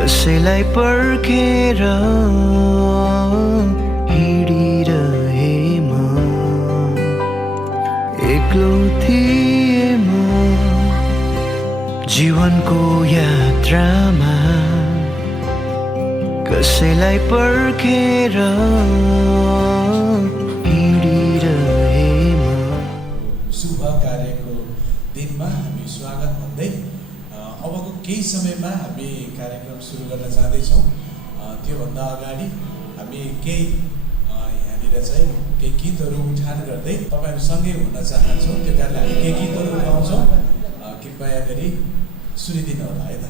कसैलाई पर्खेर हिँडिरहे म एक्लो थिए म जीवनको यात्रामा कसैलाई पर्खेर हिँडिरहे म। शुभ कार्यको दिनमा हामी स्वागत भन्दै अबको केही समयमा हामी कार्यक्रम सुरु गर्न जाँदैछौँ। त्योभन्दा अगाडि हामी केही यहाँनिर चाहिँ केही गीतहरू उठान गर्दै तपाईँहरूसँगै हुन चाहन्छौँ। त्यो कारणले हामी केही गीतहरू उठाउँछौँ, कृपया गरी सुनिदिनु होला है त।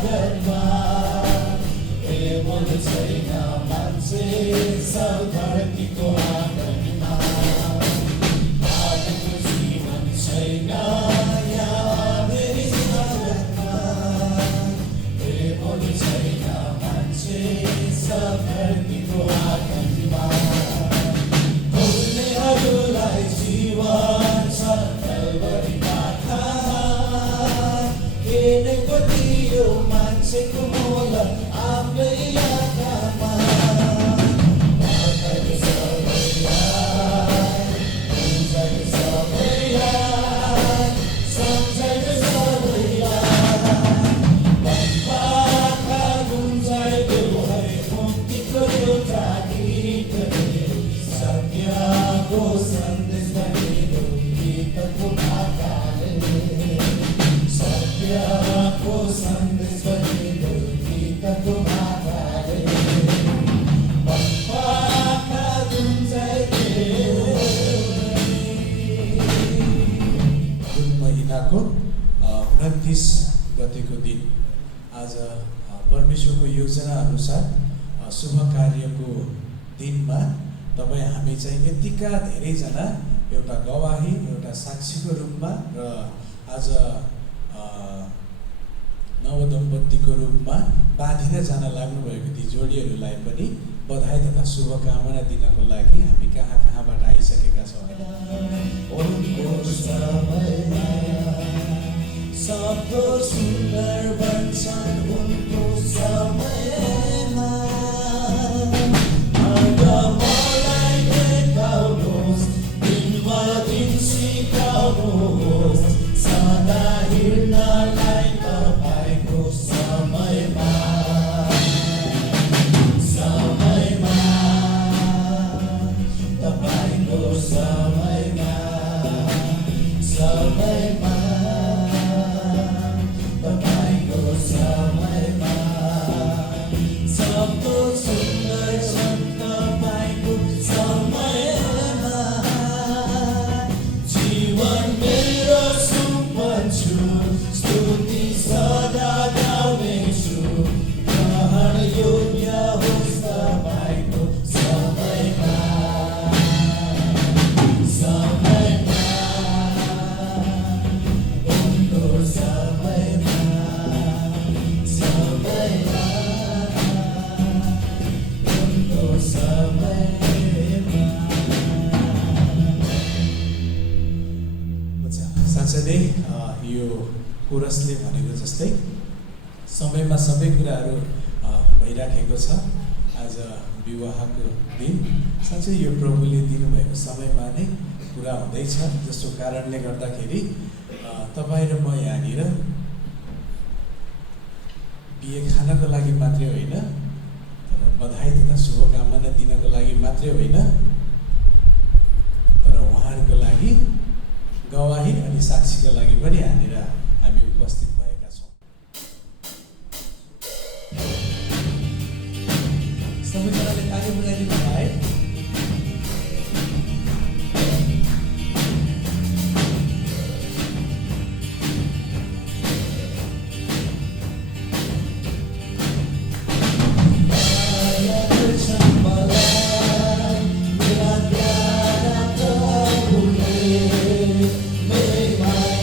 स्वागतमा प्रेमले छैन मान्छे सब धरतीको आँगनमा आजको जीवन छैन यहाँ मेरी स्वागतमा प्रेमले छैन मान्छे सब धरतीको आँगनमा बोल्नेहरूलाई जीवन छ कल्वरी किनेको थियो मान्छेको मोल आफ्नै आँखामा मर्काको सबैलाई बुझाएको सबैलाई सम्झाएको सबैलाई पाखा गुन्जाइदेऊ है मुक्तिको एउटा गीत सत्यको सन्देश दिनु गीतको भाकाले सत्यको सन्देश दिनु गीतको भाकाले पाखा गुन्जाइदेऊ जुन महिनाको 29 गतेको दिन आज परमेश्वरको योजना अनुसार शुभ कार्यको दिनमा तपाईँ हामी चाहिँ यतिका धेरैजना एउटा गवाही एउटा साक्षीको रूपमा र आज नवदम्पतिको रूपमा बाँधिन जान लाग्नुभएको ती जोडीहरूलाई पनि बधाई तथा शुभकामना दिनको लागि हामी कहाँ कहाँबाट आइसकेका छौँ। सबको सुन्दर बन्छन् उनको समयमा मलाई देखाउनुहोस् दिनमा दिन सिकाउनुहोस् सदा हिँड्नलाई तपाईँको समयमा समयमा तपाईँको समयमा समयमा तपाईँको समयमा सबको सुन्दर छन् तपाईँको समयमा जीवन मेरो सुम्पन्छु स्तुति सदा गाउनेछु ग्रहण योग्य होस् तपाईँको समयमा समयमा उनको समयमा समयमा उनको समयमा। साँच्चै नै यो कोरसले भनेको जस्तै समयमा सबै कुराहरू भइराखेको छ। आज विवाहको दिन साँच्चै यो प्रभुले दिनुभएको समयमा नै पुरा हुँदैछ, जसको कारणले गर्दाखेरि तपाईँ र म यहाँनिर बिहे खानको लागि मात्रै होइन, तर बधाई तथा शुभकामना दिनको लागि मात्रै होइन, तर उहाँहरूको लागि गवाही अनि साक्षीको लागि पनि यहाँनिर हामी उपस्थित भएका छौँ। सबैजनाले ताली बजाइदिनु भयो। Make my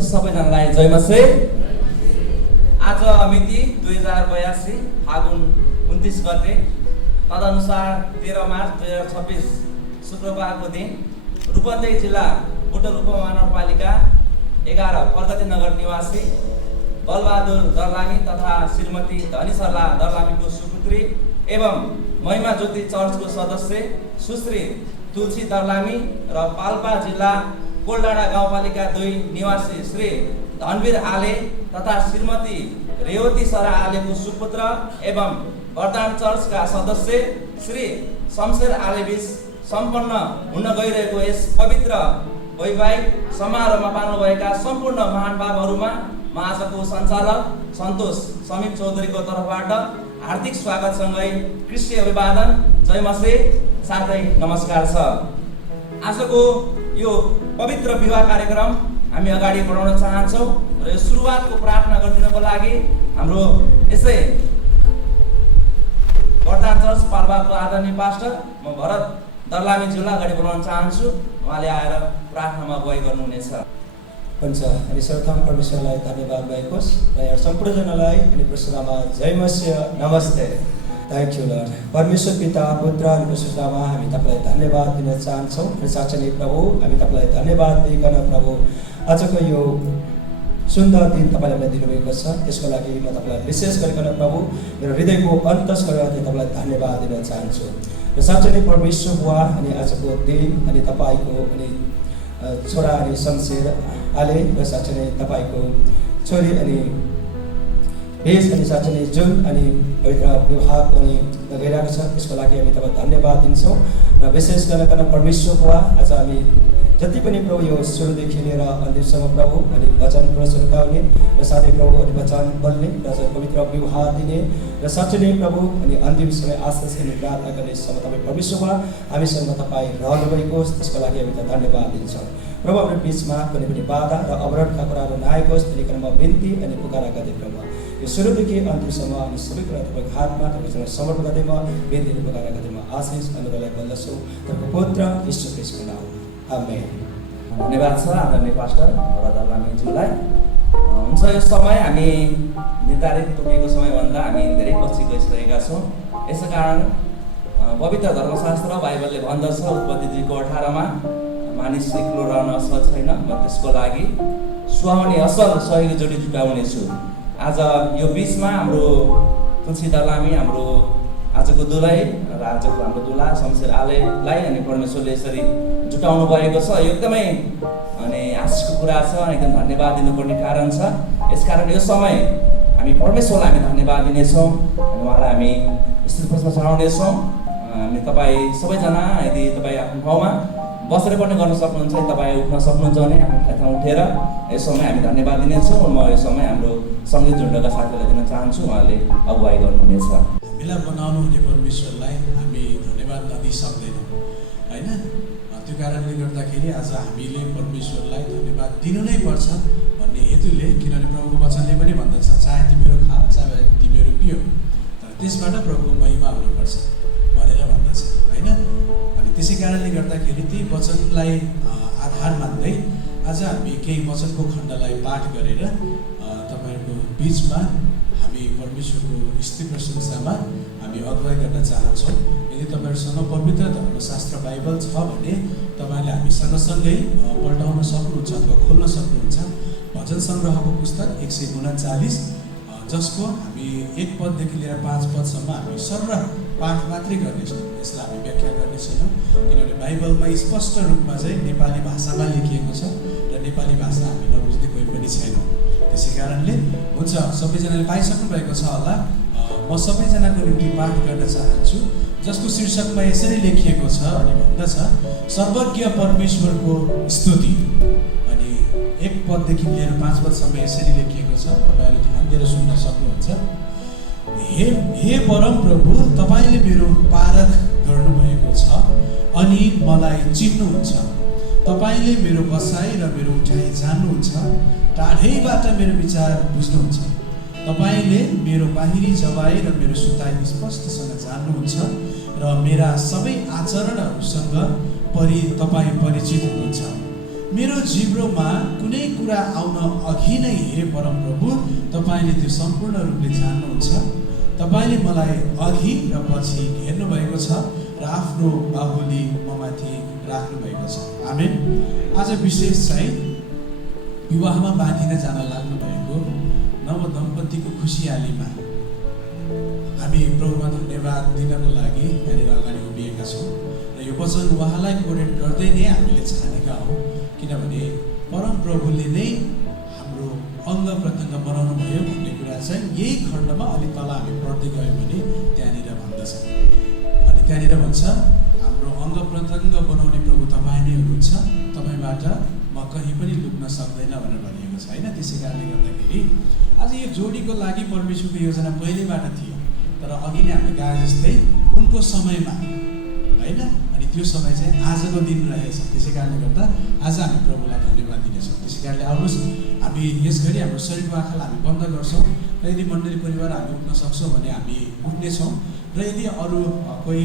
उपस्थित सबैजनालाई जय मसे। आज मिति 2082 फागुन 29 गते, तदनुसार 13 मार्च 2026 शुक्रबारको दिन रूपन्देही जिल्ला बुटोल उपमहानगरपालिका 11 प्रगति नगर निवासी बलबहादुर दर्लामी तथा श्रीमती धनीसरला दर्लामीको सुपुत्री एवं महिमा ज्योति चर्चको सदस्य सुश्री तुलसी दर्लामी र पाल्पा जिल्ला कोलडाँडा गाउँपालिका 2 निवासी श्री धनवीर आले तथा श्रीमती रेवती सरा आलेको सुपुत्र एवं वरदान चर्चका सदस्य श्री शमशेर आले बीच सम्पन्न हुन गइरहेको यस पवित्र वैवाहिक समारोहमा पाल्नुभएका सम्पूर्ण महानुभावहरूमा म आजको सञ्चालक सन्तोष समीप चौधरीको तर्फबाट हार्दिक स्वागतसँगै कृष्ण अभिवादन जय मसे साथै नमस्कार छ। आजको यो पवित्र विवाह कार्यक्रम हामी अगाडि बढाउन चाहन्छौँ र यो सुरुवातको प्रार्थना गरिदिनको लागि हाम्रो यसै वरदान चर्च पाल्पाको आदरणीय पास्टर म भरत दर्लामीज्यूलाई अगाडि बढाउन चाहन्छु। उहाँले आएर प्रार्थनामा अगुवाई गर्नुहुनेछ। हुन्छ। अनि सर्वप्रथम परमेश्वरलाई धन्यवाद भएको होस् र यहाँ सम्पूर्णजनालाई अनि प्रसन्नमा जय मसिह नमस्ते। Thank you lord. परमेश्वर पिता पुत्र अनि पवित्रआत्मा हामी तपाईँलाई धन्यवाद दिन चाहन्छौँ अनि साँच्चै नै प्रभु हामी तपाईँलाई धन्यवाद दिइकन प्रभु आजको यो सुन्दर दिन तपाईँले हामीलाई दिनुभएको छ, त्यसको लागि म तपाईँलाई विशेष गरिकन प्रभु मेरो हृदयको अन्तस्करण तपाईँलाई धन्यवाद दिन चाहन्छु। र साँच्चै नै परमेश्वर बुवा अनि आजको दिन अनि तपाईँको अनि छोरा अनि शमशेर आले र साँच्चै नै तपाईँको छोरी अनि भेष अनि साँच्चै नै जुन अनि पवित्र विवाह पनि गइरहेको छ, त्यसको लागि हामी तपाईँलाई धन्यवाद दिन्छौँ। र विशेष गरिकन परमेश्वर बुवा आज हामी जति पनि प्रभु यो सुरुदेखि लिएर अन्तिमसम्म प्रभु अनि वचन प्रवचन गाउने र साथै प्रभु अनि वचन बोल्ने र पवित्र विवाह दिने र साँच्चै नै प्रभु अनि अन्तिम समय आशिष दिने प्रार्थना गर्नेसम्म तपाईँ परमेश्वर बुवा हामीसँग तपाईँ रहनुभएको होस्, त्यसको लागि हामी त धन्यवाद दिन्छौँ। प्रभु हाम्रो बिचमा कुनै पनि बाधा र अवरोधका कुराहरू नआएको होस् भनिकन म बिन्ती अनि पुकारा गर्दै प्रभु यो सुरुदेखि अन्तिमसम्म अनि सबै कुरा तपाईँको हातमा तपाईँसँग समर्पण गर्दै म बिन्ती अनि पुकारा गर्दै म आशिष अनुरोधलाई बोल्दछु तपाईँको पुत्र यीशु ख्रीष्टको नाममा आमेन। धन्यवाद छ आदरणीय पास्टर भरत दर्लामीज्यूलाई। हुन्छ, यो समय हामी निर्धारित तोकिएको समयभन्दा हामी धेरै पछि गइसकेका छौँ। यसै कारण पवित्र धर्मशास्त्र बाइबलले भन्दछ उत्पत्तिजीको 18मा मानिस एक्लो रहन असल छैन, म त्यसको लागि सुहाउने असल सहयोगी जोडी जुटाउनेछु। आज यो बिचमा हाम्रो तुलसी दर्लामी हाम्रो आजको दुलै र आजको हाम्रो दुला शमशेर आलेलाई अनि परमेश्वरले यसरी जुटाउनु भएको छ, यो एकदमै अनि आशिषको कुरा छ, एकदम धन्यवाद दिनुपर्ने कारण छ। यसकारण यो समय हामी परमेश्वरलाई हामी धन्यवाद दिनेछौँ अनि उहाँलाई हामी स्तुति प्रशंसा चढाउनेछौँ। हामी तपाईँ सबैजना यदि तपाईँ आफ्नो ठाउँमा बसेर पनि गर्न सक्नुहुन्छ, तपाईँ उठ्न सक्नुहुन्छ भने आफ्नो ठाउँमा उठेर यस समय हामी धन्यवाद दिनेछौँ। म यो समय हाम्रो सङ्गीत झुन्डका साथीलाई दिन चाहन्छु, उहाँले अगुवाई गर्नुहुनेछ। मिलाप बनाउनु हुने परमेश्वरलाई हामी धन्यवाद नदिई सक्दैनौँ होइन। त्यो कारणले गर्दाखेरि आज हामीले परमेश्वरलाई धन्यवाद दिनु नै पर्छ भन्ने हेतुले, किनभने प्रभुको वचनले पनि भन्दछ चाहे तिमीहरू खा चाहे तिमीहरू पियो तर त्यसबाट प्रभुको महिमा हुनुपर्छ भनेर भन्दछ होइन। अनि त्यसै कारणले गर्दाखेरि ती वचनलाई आधार मान्दै आज हामी केही वचनको खण्डलाई पाठ गरेर तपाईँहरूको बिचमा हामी परमेश्वरको स्तुति प्रशंसामा हामी अगुवाई गर्न चाहन्छौँ। यदि तपाईँहरूसँग पवित्र धर्मशास्त्र बाइबल छ भने तपाईँले हामी सँगसँगै पल्टाउन सक्नुहुन्छ अथवा खोल्न सक्नुहुन्छ भजन सङ्ग्रहको पुस्तक 139, जसको हामी 1 पददेखि लिएर 5 पदसम्म हामी सरल पाठ मात्रै गर्नेछौँ। यसलाई हामी व्याख्या गर्ने छैनौँ किनभने बाइबलमा स्पष्ट रूपमा चाहिँ नेपाली भाषामा लेखिएको छ र नेपाली भाषा हामी नबुझ्ने कोही पनि छैनौँ। त्यसै कारणले हुन्छ, सबैजनाले पाइसक्नु भएको छ होला। म सबैजनाको निम्ति पाठ गर्न चाहन्छु, जसको शीर्षकमा यसरी लेखिएको छ अनि भन्दछ सर्वज्ञ परमेश्वरको स्तुति। अनि 1 पददेखि लिएर 5 पदसम्म यसरी लेखिएको छ, तपाईँहरूले ध्यान दिएर सुन्न सक्नुहुन्छ। हे परम प्रभु, तपाईँले मेरो पारख गर्नुभएको छ अनि मलाई चिन्नुहुन्छ। तपाईँले मेरो बसाइ र मेरो उठाइ जान्नुहुन्छ, टाढैबाट मेरो विचार बुझ्नुहुन्छ। तपाईँले मेरो बाहिरी जवाई र मेरो सुताइ स्पष्टसँग जान्नुहुन्छ र मेरा सबै आचरणहरूसँग तपाईँ परिचित हुनुहुन्छ। मेरो जिब्रोमा कुनै कुरा आउन अघि नै हे परमप्रभु तपाईँले त्यो सम्पूर्ण रूपले जान्नुहुन्छ। तपाईँले मलाई अघि र पछि हेर्नुभएको छ र आफ्नो बाहुली ममाथि राख्नुभएको छ। आमेन। आज विशेष चाहिँ विवाहमा बाँधिन जान लाग्नु भएको नव दम्पतिको खुसियालीमा हामी प्रभुमा धन्यवाद दिनको लागि यहाँनिर अगाडि उभिएका छौँ र यो वचन उहाँलाई कोरेट गर्दै नै हामीले छानेका हौँ, किनभने परम प्रभुले नै हाम्रो अङ्ग प्रत्यङ्ग बनाउनु भयो भन्ने कुरा चाहिँ यही खण्डमा अलिक तल हामी पढ्दै गयौँ भने त्यहाँनिर भन्दछ। अनि त्यहाँनिर भन्छ हाम्रो अङ्ग प्रत्यङ्ग बनाउने प्रभु तपाईँ नै हुनुहुन्छ, तपाईँबाट म कहीँ पनि लुक्न सक्दैन भनेर भनिएको छ होइन। त्यसै कारणले गर्दाखेरि आज यो जोडीको लागि परमेश्वरको योजना पहिलेबाट थियो, तर अघि नै हामीले गाए जस्तै उनको समयमा होइन। अनि त्यो समय चाहिँ आजको दिन रहेछ। त्यसै कारणले गर्दा आज हामी प्रभुलाई धन्यवाद दिनेछौँ। त्यसै कारणले आउनुहोस् हामी यसघरि हाम्रो शरीरको आँखालाई हामी बन्द गर्छौँ र यदि मण्डली परिवार हामी उठ्न सक्छौँ भने हामी उठ्नेछौँ र यदि अरू कोही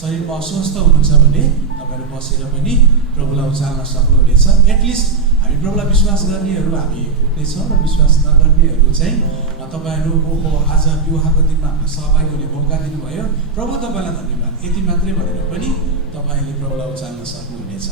शरीरमा अस्वस्थ हुनुहुन्छ भने तपाईँहरू बसेर पनि प्रभुलाई उचाल्न सक्नुहुनेछ। एटलिस्ट हामी प्रभुलाई विश्वास गर्नेहरू हामी उठ्नेछौँ र विश्वास नगर्नेहरू चाहिँ तपाईँहरू आज विवाहको दिनमा हामीलाई सहभागी हुने मौका दिनुभयो, प्रभु तपाईँलाई धन्यवाद यति मात्रै भनेर पनि तपाईँले प्रभुलाई उचाल्न सक्नुहुनेछ।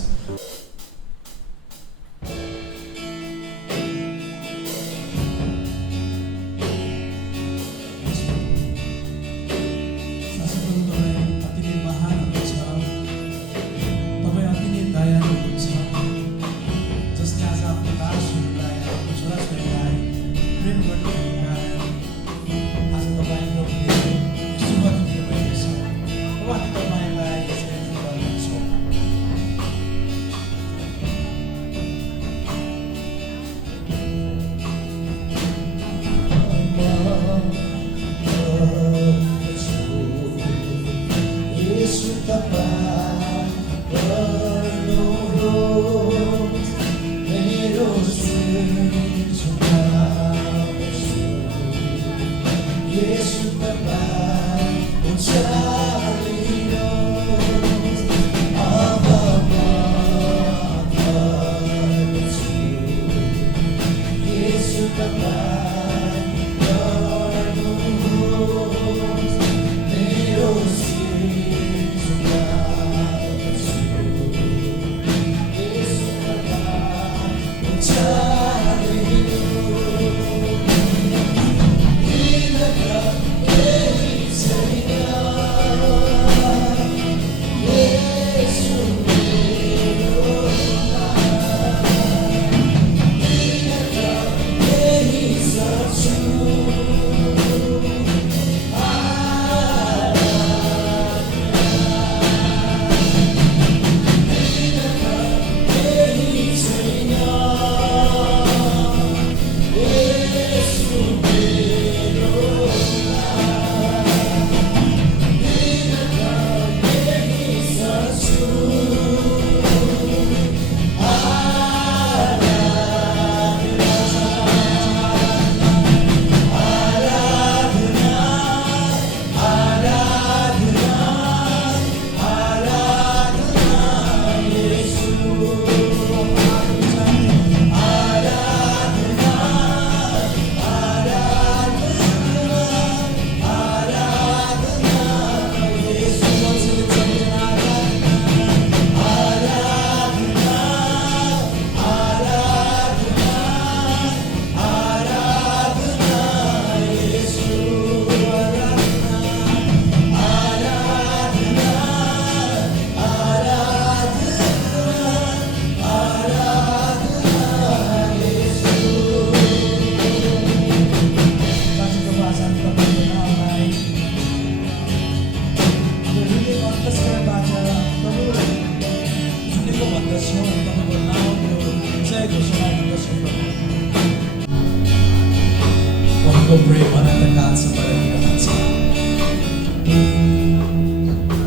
उहाँको प्रेम अनन्तकालसम्म रहिरहन्छ।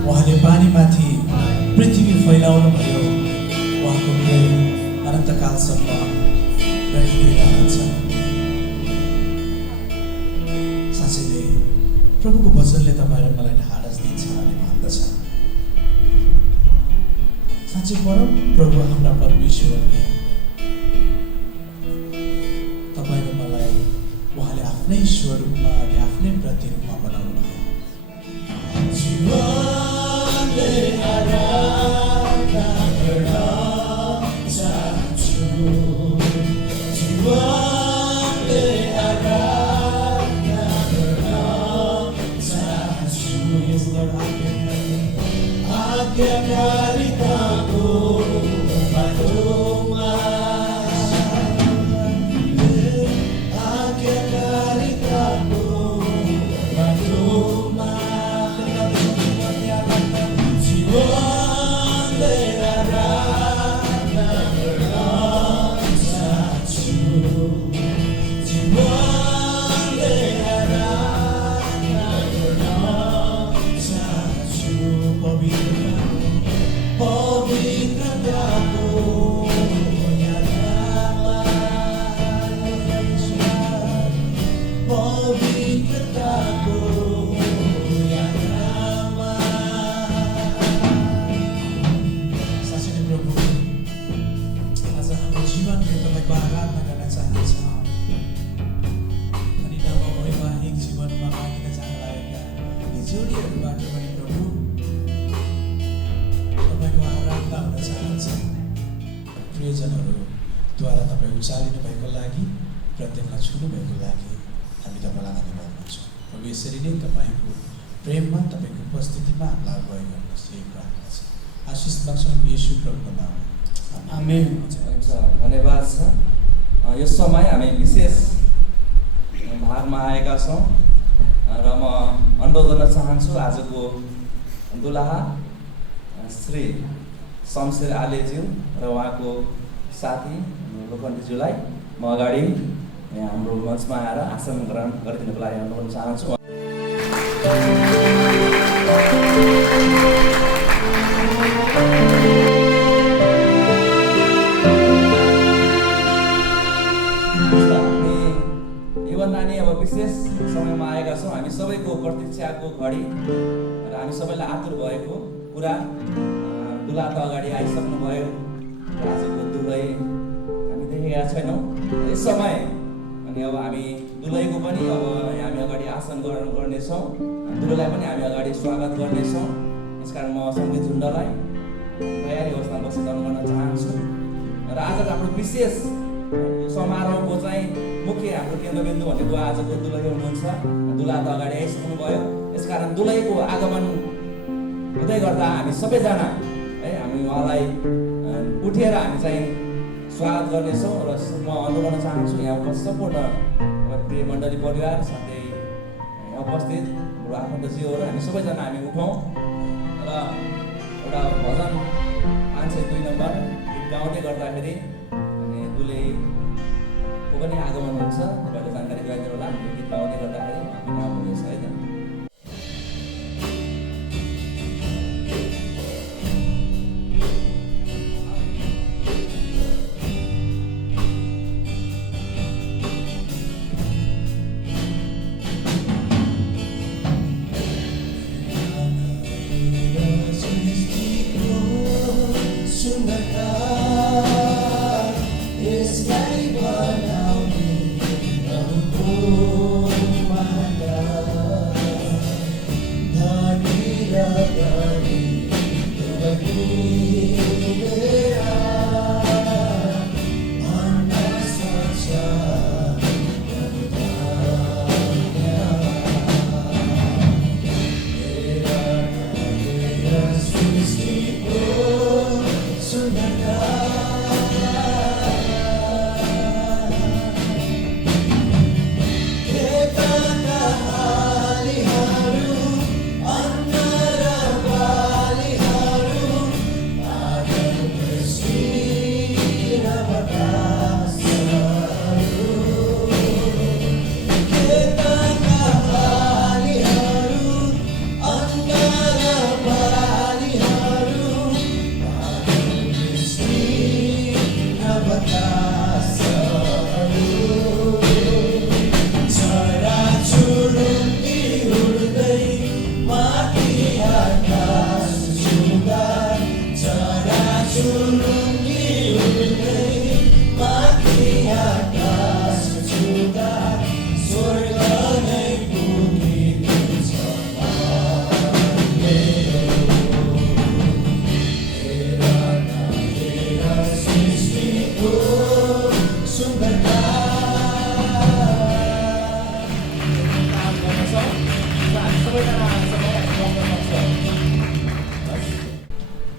उहाँले पानीमाथि पृथ्वी फैलाउनु भयो, उहाँको प्रेम अनन्तकालसम्म रहिरहन्छ। साँच्चै नै प्रभुको वचनले तपाईँले मलाई ढाडस दिन्छ अनि भन्दछ, साँच्चै परम प्रभु हाम्रा परमेश्वरले स्वरूपमा अनि आफ्नै प्रतिरूपमा बनाउनु भयो। जीवनले आराधना गर्न चाहन्छु, जीवनले आराधना गर्न चाहन्छु। यस आज्ञाकारिताको बाटोमा, आज्ञाकारिताको बाटोमा जीवनले आराधना गर्न चाहन्छु, जीवनले आराधना गर्न चाहन्छु। पवित्रताको यात्रामा, पवित्रताको यात्रामा। साँच्चै नै प्रभु, आज हाम्रो जीवनले तपाईँको आराधना गर्न चाहन्छ अनि नववैवाहिक जीवनमा मागिन जान लागेका यी जोडीहरूबाट पनि प्रभु तपाईँको आराधना हुन चाहन्छ। प्रियजनहरूद्वारा तपाईँ उचालिनु भएको लागि, प्रत्येकलाई छुनु भएको लागि हामी तपाईँलाई धन्यवाद दिन्छौँ। प्रभु यसरी नै तपाईँको प्रेममा, तपाईँको उपस्थितिमा हामीलाई अगुवाई गर्नुहोस्, यही प्रार्थना छ आशिष माग्छौँ येशू प्रभुको नाममा, आमेन। हुन्छ, धन्यवाद छ। यो समय हामी विशेष भागमा आएका छौँ र म अनुरोध गर्न चाहन्छु आजको दुलाहा श्री शमशेर आलेज्यू र उहाँको साथी लोखण्डीज्यूलाई म अगाडि यहाँ हाम्रो मञ्चमा आएर आसन ग्रहण गरिदिनुको लागि अनुरोध गर्न चाहन्छु। योभन्दा नि अब विशेष समयमा आएका छौँ। हामी सबैको प्रतीक्षाको घडी र हामी सबैलाई आतुर भएको कुरा, दुला त अगाडि आइसक्नुभयो, आजको दुलै हामी देखेका छैनौँ यस समय। अनि अब हामी दुलैको पनि अब हामी अगाडि आसन ग्रहण गर्नेछौँ, दुलैलाई पनि हामी अगाडि स्वागत गर्नेछौँ। यसकारण म सङ्गीत झुन्डलाई तयारी अवस्थामा बसिरहनु गर्न चाहन्छु। र आजको हाम्रो विशेष यो समारोहको चाहिँ मुख्य हाम्रो केन्द्रबिन्दु भनेको आजको दुलै हुनुहुन्छ। दुला त अगाडि आइसक्नुभयो, यसकारण दुलैको आगमन हुँदै गर्दा हामी सबैजना है हामी उहाँलाई उठेर हामी चाहिँ स्वागत गर्नेछौँ। र म अनुरोध गर्न चाहन्छु यहाँ उपस्थित सम्पूर्ण प्रिय मण्डली परिवार साथै यहाँ उपस्थित हाम्रो आफन्तजीहरू हामी सबैजना हामी उठौँ र एउटा भजन 502 नम्बर गीत गाउँदै गर्दाखेरि अनि दुलैको पनि आगमन हुन्छ। तपाईँहरूले जानकारी गराइदिनु होला। गीत गाउँदै गर्दाखेरि हामी नाम हुनेछ है त। यसलाई बनाउने प्रभुको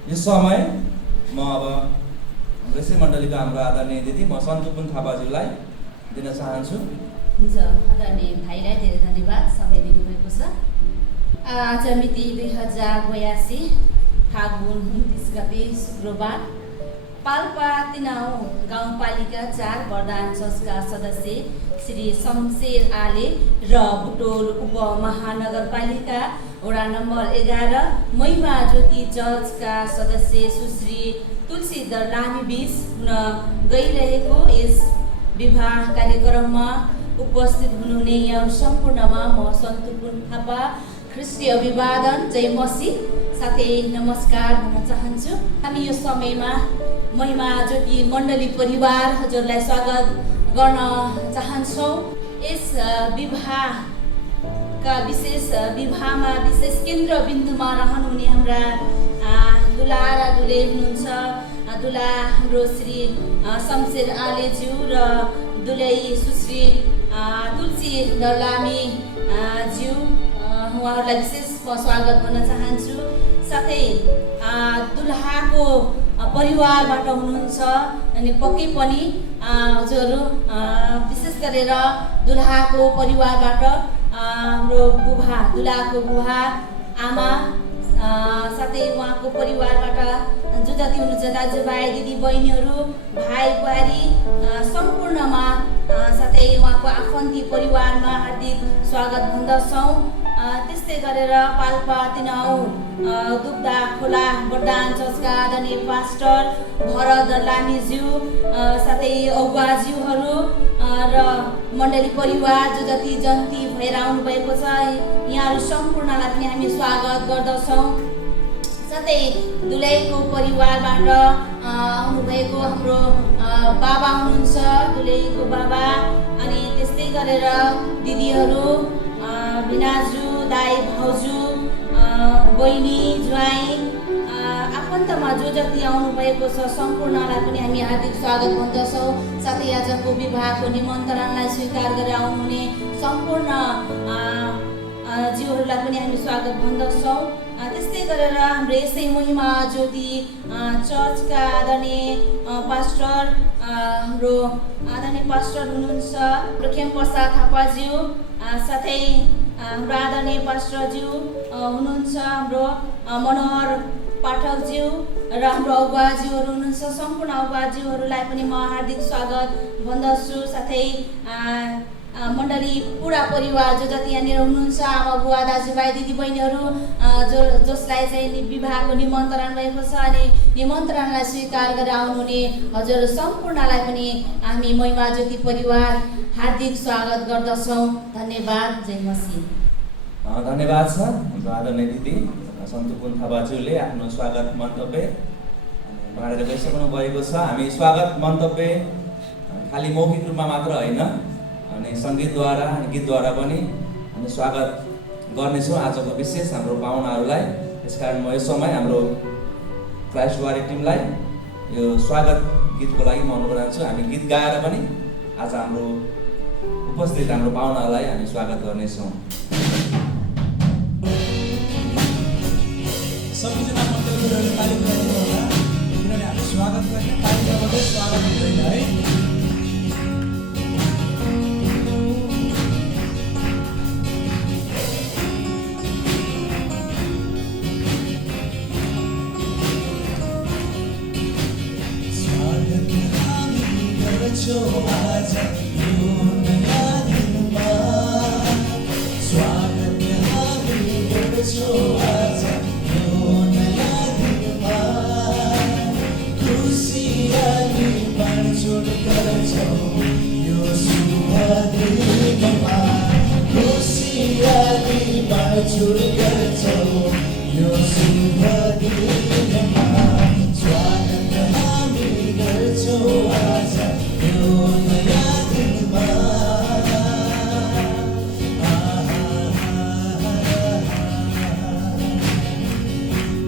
यो समय म अब हाम्रो यसै मण्डलीको हाम्रो आदरणीय दिदी म सन्तुपुन थापाज्यूलाई दिन चाहन्छु। हुन्छ, आदरणीय भाइलाई धेरै धन्यवाद, समय दिनुभएको छ। आज मिति 2082 फागुन 29 गते शुक्रबार पाल्पा तिनाउ गाउँपालिका 4 वरदान चर्चका सदस्य श्री शमशेर आले र बुटोल उपमहानगरपालिका वडा नम्बर 11 महिमा ज्योति चर्चका सदस्य सुश्री तुलसी दर्लामी बीच हुन गइरहेको यस विवाह कार्यक्रममा उपस्थित हुनुहुने यहाँ सम्पूर्णमा म सन्तुपुन थापा ख्रिस्टीय अभिवादन जय मसीह साथै नमस्कार भन्न चाहन्छु। हामी यो समयमा महिमा ज्योति मण्डली परिवार हजुरलाई स्वागत गर्न चाहन्छौँ। यस विवाहमा विशेष केन्द्रबिन्दुमा रहनुहुने हाम्रा दुला र दुले हुनुहुन्छ। दुला हाम्रो श्री शमशेर आलेज्यू र दुलै सुश्री तुलसी दर्लामी ज्यू, उहाँहरूलाई विशेष स्वागत गर्न चाहन्छु। साथै दुल्हाको परिवारबाट हुनुहुन्छ अनि पक्कै पनि हजुरहरू विशेष गरेर दुल्हाको परिवारबाट हाम्रो बुबा दुल्हाको बुबा आमा साथै उहाँको परिवारबाट जो जति हुनुहुन्छ दाजुभाइ दिदी बहिनीहरू भाइ बुहारी सम्पूर्णमा साथै उहाँको आफन्ती परिवारमा हार्दिक स्वागत भन्दछौँ। त्यस्तै गरेर पाल्पा तिनाउ दुब्दा खोला वरदान चर्चका आदरणीय पास्टर भरत दर्लामीज्यू साथै अगुवाज्यूहरू र मण्डली परिवार जो जति जन्ती भएर आउनुभएको छ यहाँहरू सम्पूर्णलाई पनि हामी स्वागत गर्दछौँ। साथै दुलैको परिवारबाट आउनुभएको हाम्रो बाबा हुनुहुन्छ, दुलैको बाबा, अनि त्यस्तै गरेर दिदीहरू बिनाजु दाई भाउजू बहिनी ज्वाइँ आफन्तमा जो जति आउनुभएको छ सम्पूर्णलाई पनि हामी हार्दिक स्वागत भन्दछौँ। साथै आजको विवाहको निमन्त्रणलाई स्वीकार गरेर आउनुहुने सम्पूर्ण जीवहरूलाई पनि हामी स्वागत भन्दछौँ। त्यस्तै गरेर हाम्रो यसै महिमा ज्योति चर्चका आदरणीय पास्टर हाम्रो आदरणीय पास्टर हुनुहुन्छ खेम प्रसाद थापाज्यू, साथै हाम्रो आदरणीय पास्टरज्यू हुनुहुन्छ हाम्रो मनोहर पाठकज्यू र हाम्रो अगुवाज्यूहरू हुनुहुन्छ। सम्पूर्ण अगुवाज्यूहरूलाई पनि म हार्दिक स्वागत भन्दछु। साथै मण्डली पुरा परिवार जो जति यहाँनिर हुनुहुन्छ आमा बुवा दाजुभाइ दिदी बहिनीहरू जसलाई चाहिँ विवाहको निमन्त्रण भएको छ अनि निमन्त्रणलाई स्वीकार गरेर आउनुहुने हजुर सम्पूर्णलाई पनि हामी महिमा ज्योति परिवार हार्दिक स्वागत गर्दछौँ। धन्यवाद, जय मसीह। धन्यवाद छ हाम्रो आदरणीय दिदी सन्तुपुन थापाज्यूले आफ्नो स्वागत मन्तव्य बाँडेर गइसक्नु भएको छ। हामी स्वागत मन्तव्य खालि मौखिक रूपमा मात्र होइन अनि सङ्गीतद्वारा अनि गीतद्वारा पनि हामी स्वागत गर्नेछौँ आजको विशेष हाम्रो पाहुनाहरूलाई। त्यसकारण म यो समय हाम्रो क्राइस्ट वारी टिमलाई यो स्वागत गीतको लागि म अनुरोध गर्छु। हामी गीत गाएर पनि आज हाम्रो उपस्थित हाम्रो पाहुनाहरूलाई हामी स्वागत गर्नेछौँ। सबैजना मण्डलीहरूले ताली बजाइदिनु होला, किनभने हामी स्वागत गर्ने तालीमा मात्रै स्वागत हुँदैन है। स्वागत हामी गर्छौँ आज यो नयाँ दिनमा, स्वागत हामी गर्छौँ आज जुड़ गर्छौँ यो शुभ दिनमा, स्वागत हामी गर्छौँ आज यो नयाँ दिनमा।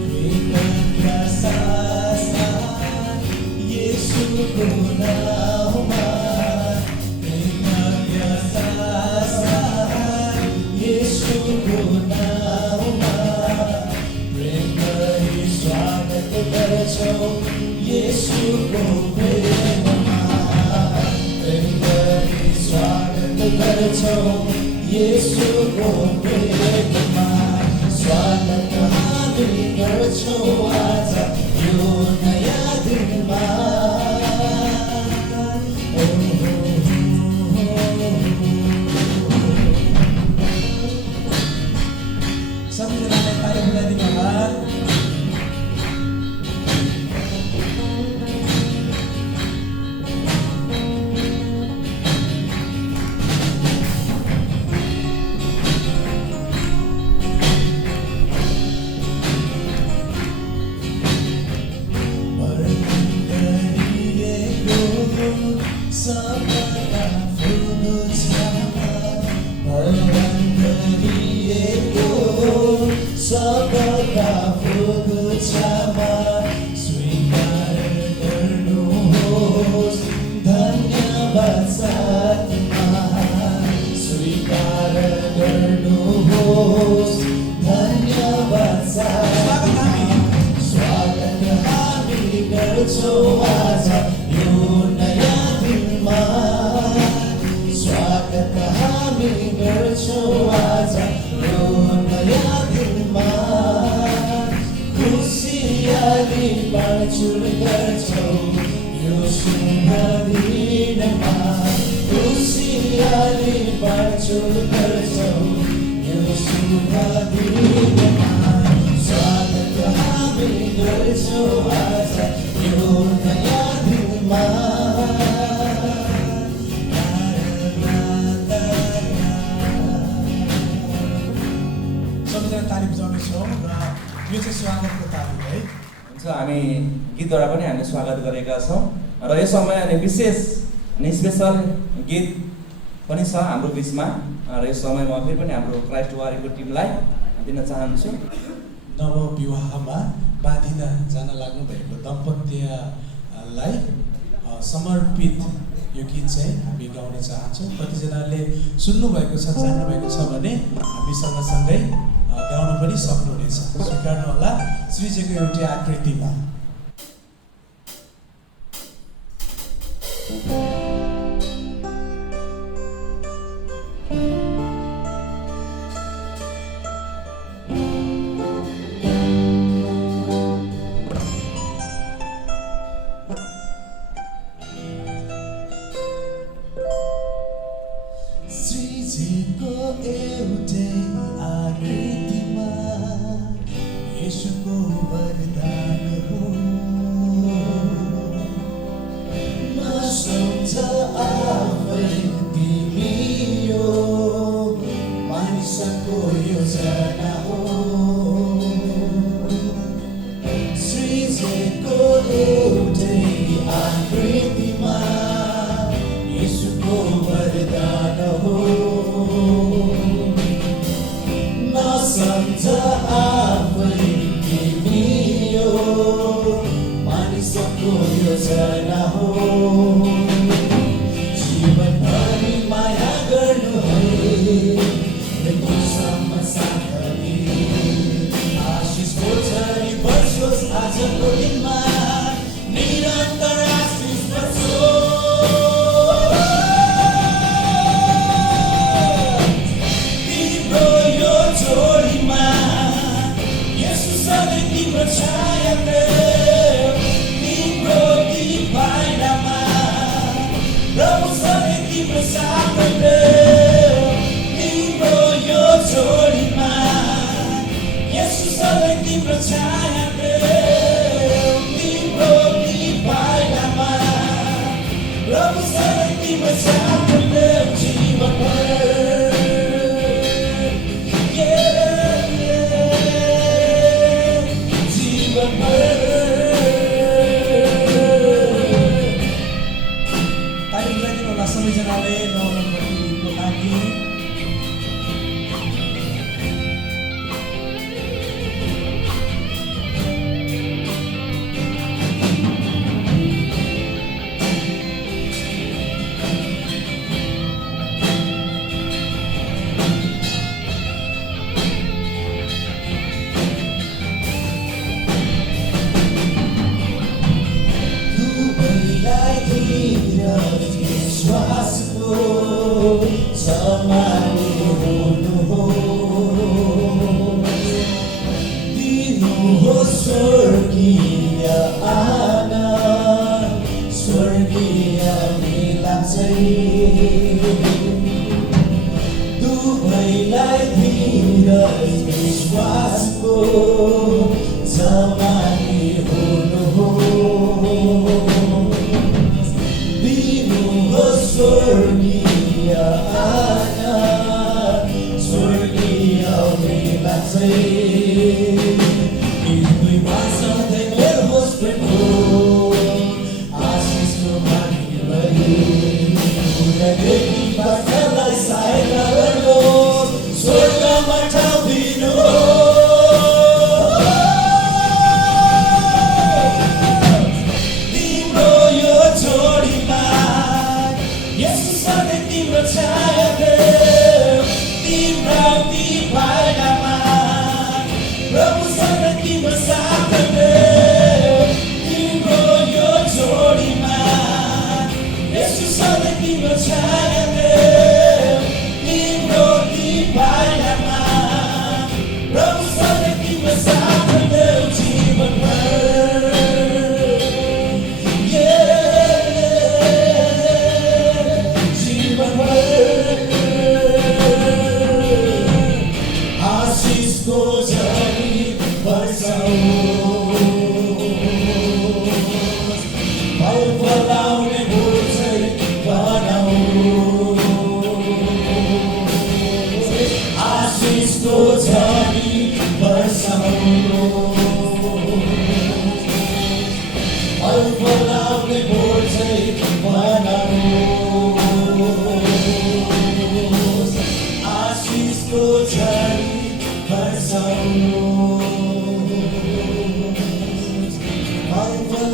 कृतज्ञ साथ येशूको नाममा, कृतज्ञ साथ येशूको नाममा, प्रेम गर्छौ येशूको प्रेममा प्रेम गरी स्वागत गर्छौ येशूको प्रेममा स्वागत हामी गर्छौ आज यो नयाँ दिनमा सबैजनालाई ताली बजाइदिनु होला। सबका फुलछामा स्वीकार गर्नुहोस् धन्यवाद साथमा स्वीकार गर्नुहोस् धन्यवाद स्वागत हामी गर्छौ आज यो नयाँ दिनमा स्वागत हामी गर्छौ आज यो नयाँ दिनमा खुसियाली बाँडचुँड गर्छौ यो शुभ दिनमा खुसियाली बाँडचुँड गर्छौ यो शुभ दिनमा स्वागत हामी गर्छौ आज यो नयाँ दिनमा सबैजना ताली बजाउनेछौँ र यो चाहिँ स्वागतको ताली है। हुन्छ, हामी गीतद्वारा पनि हामीले स्वागत गरेका छौँ र यो समय अनि विशेष अनि स्पेसल गीत पनि छ हाम्रो बिचमा र यो समयमा फेरि पनि हाम्रो क्राइस्ट वारीको टिमलाई दिन चाहन्छु। नवविवाहमा बाँधिन जान लाग्नु भएको दम्पत्यलाई समर्पित यो गीत चाहिँ हामी गाउन चाहन्छौँ। कतिजनाले सुन्नुभएको छ जान्नुभएको छ भने हामी सँगसँगै गाउन पनि सक्नुहुनेछ। स्वीकार्नुहोला श्रीजीको एउटै आकृतिमा। श्रीजीको एउटै आकृतिमा येशूको वरदान हो नसम्झ आफै तिमी यो मानिसको योजना हो श्रीजीको एउटै आकृतिमा येशूको वरदान हो नसम्झ आफै तिमी यो मानिसको योजना हो जीवनभरि माया गर्नु है मृत्युसम्म साथी आशिष बोझरी बसोस् आजको दिनमा निरन्तर आशिष बसोस् छोरीमा यसो सधैँ तिम्रो छाया तिम्रो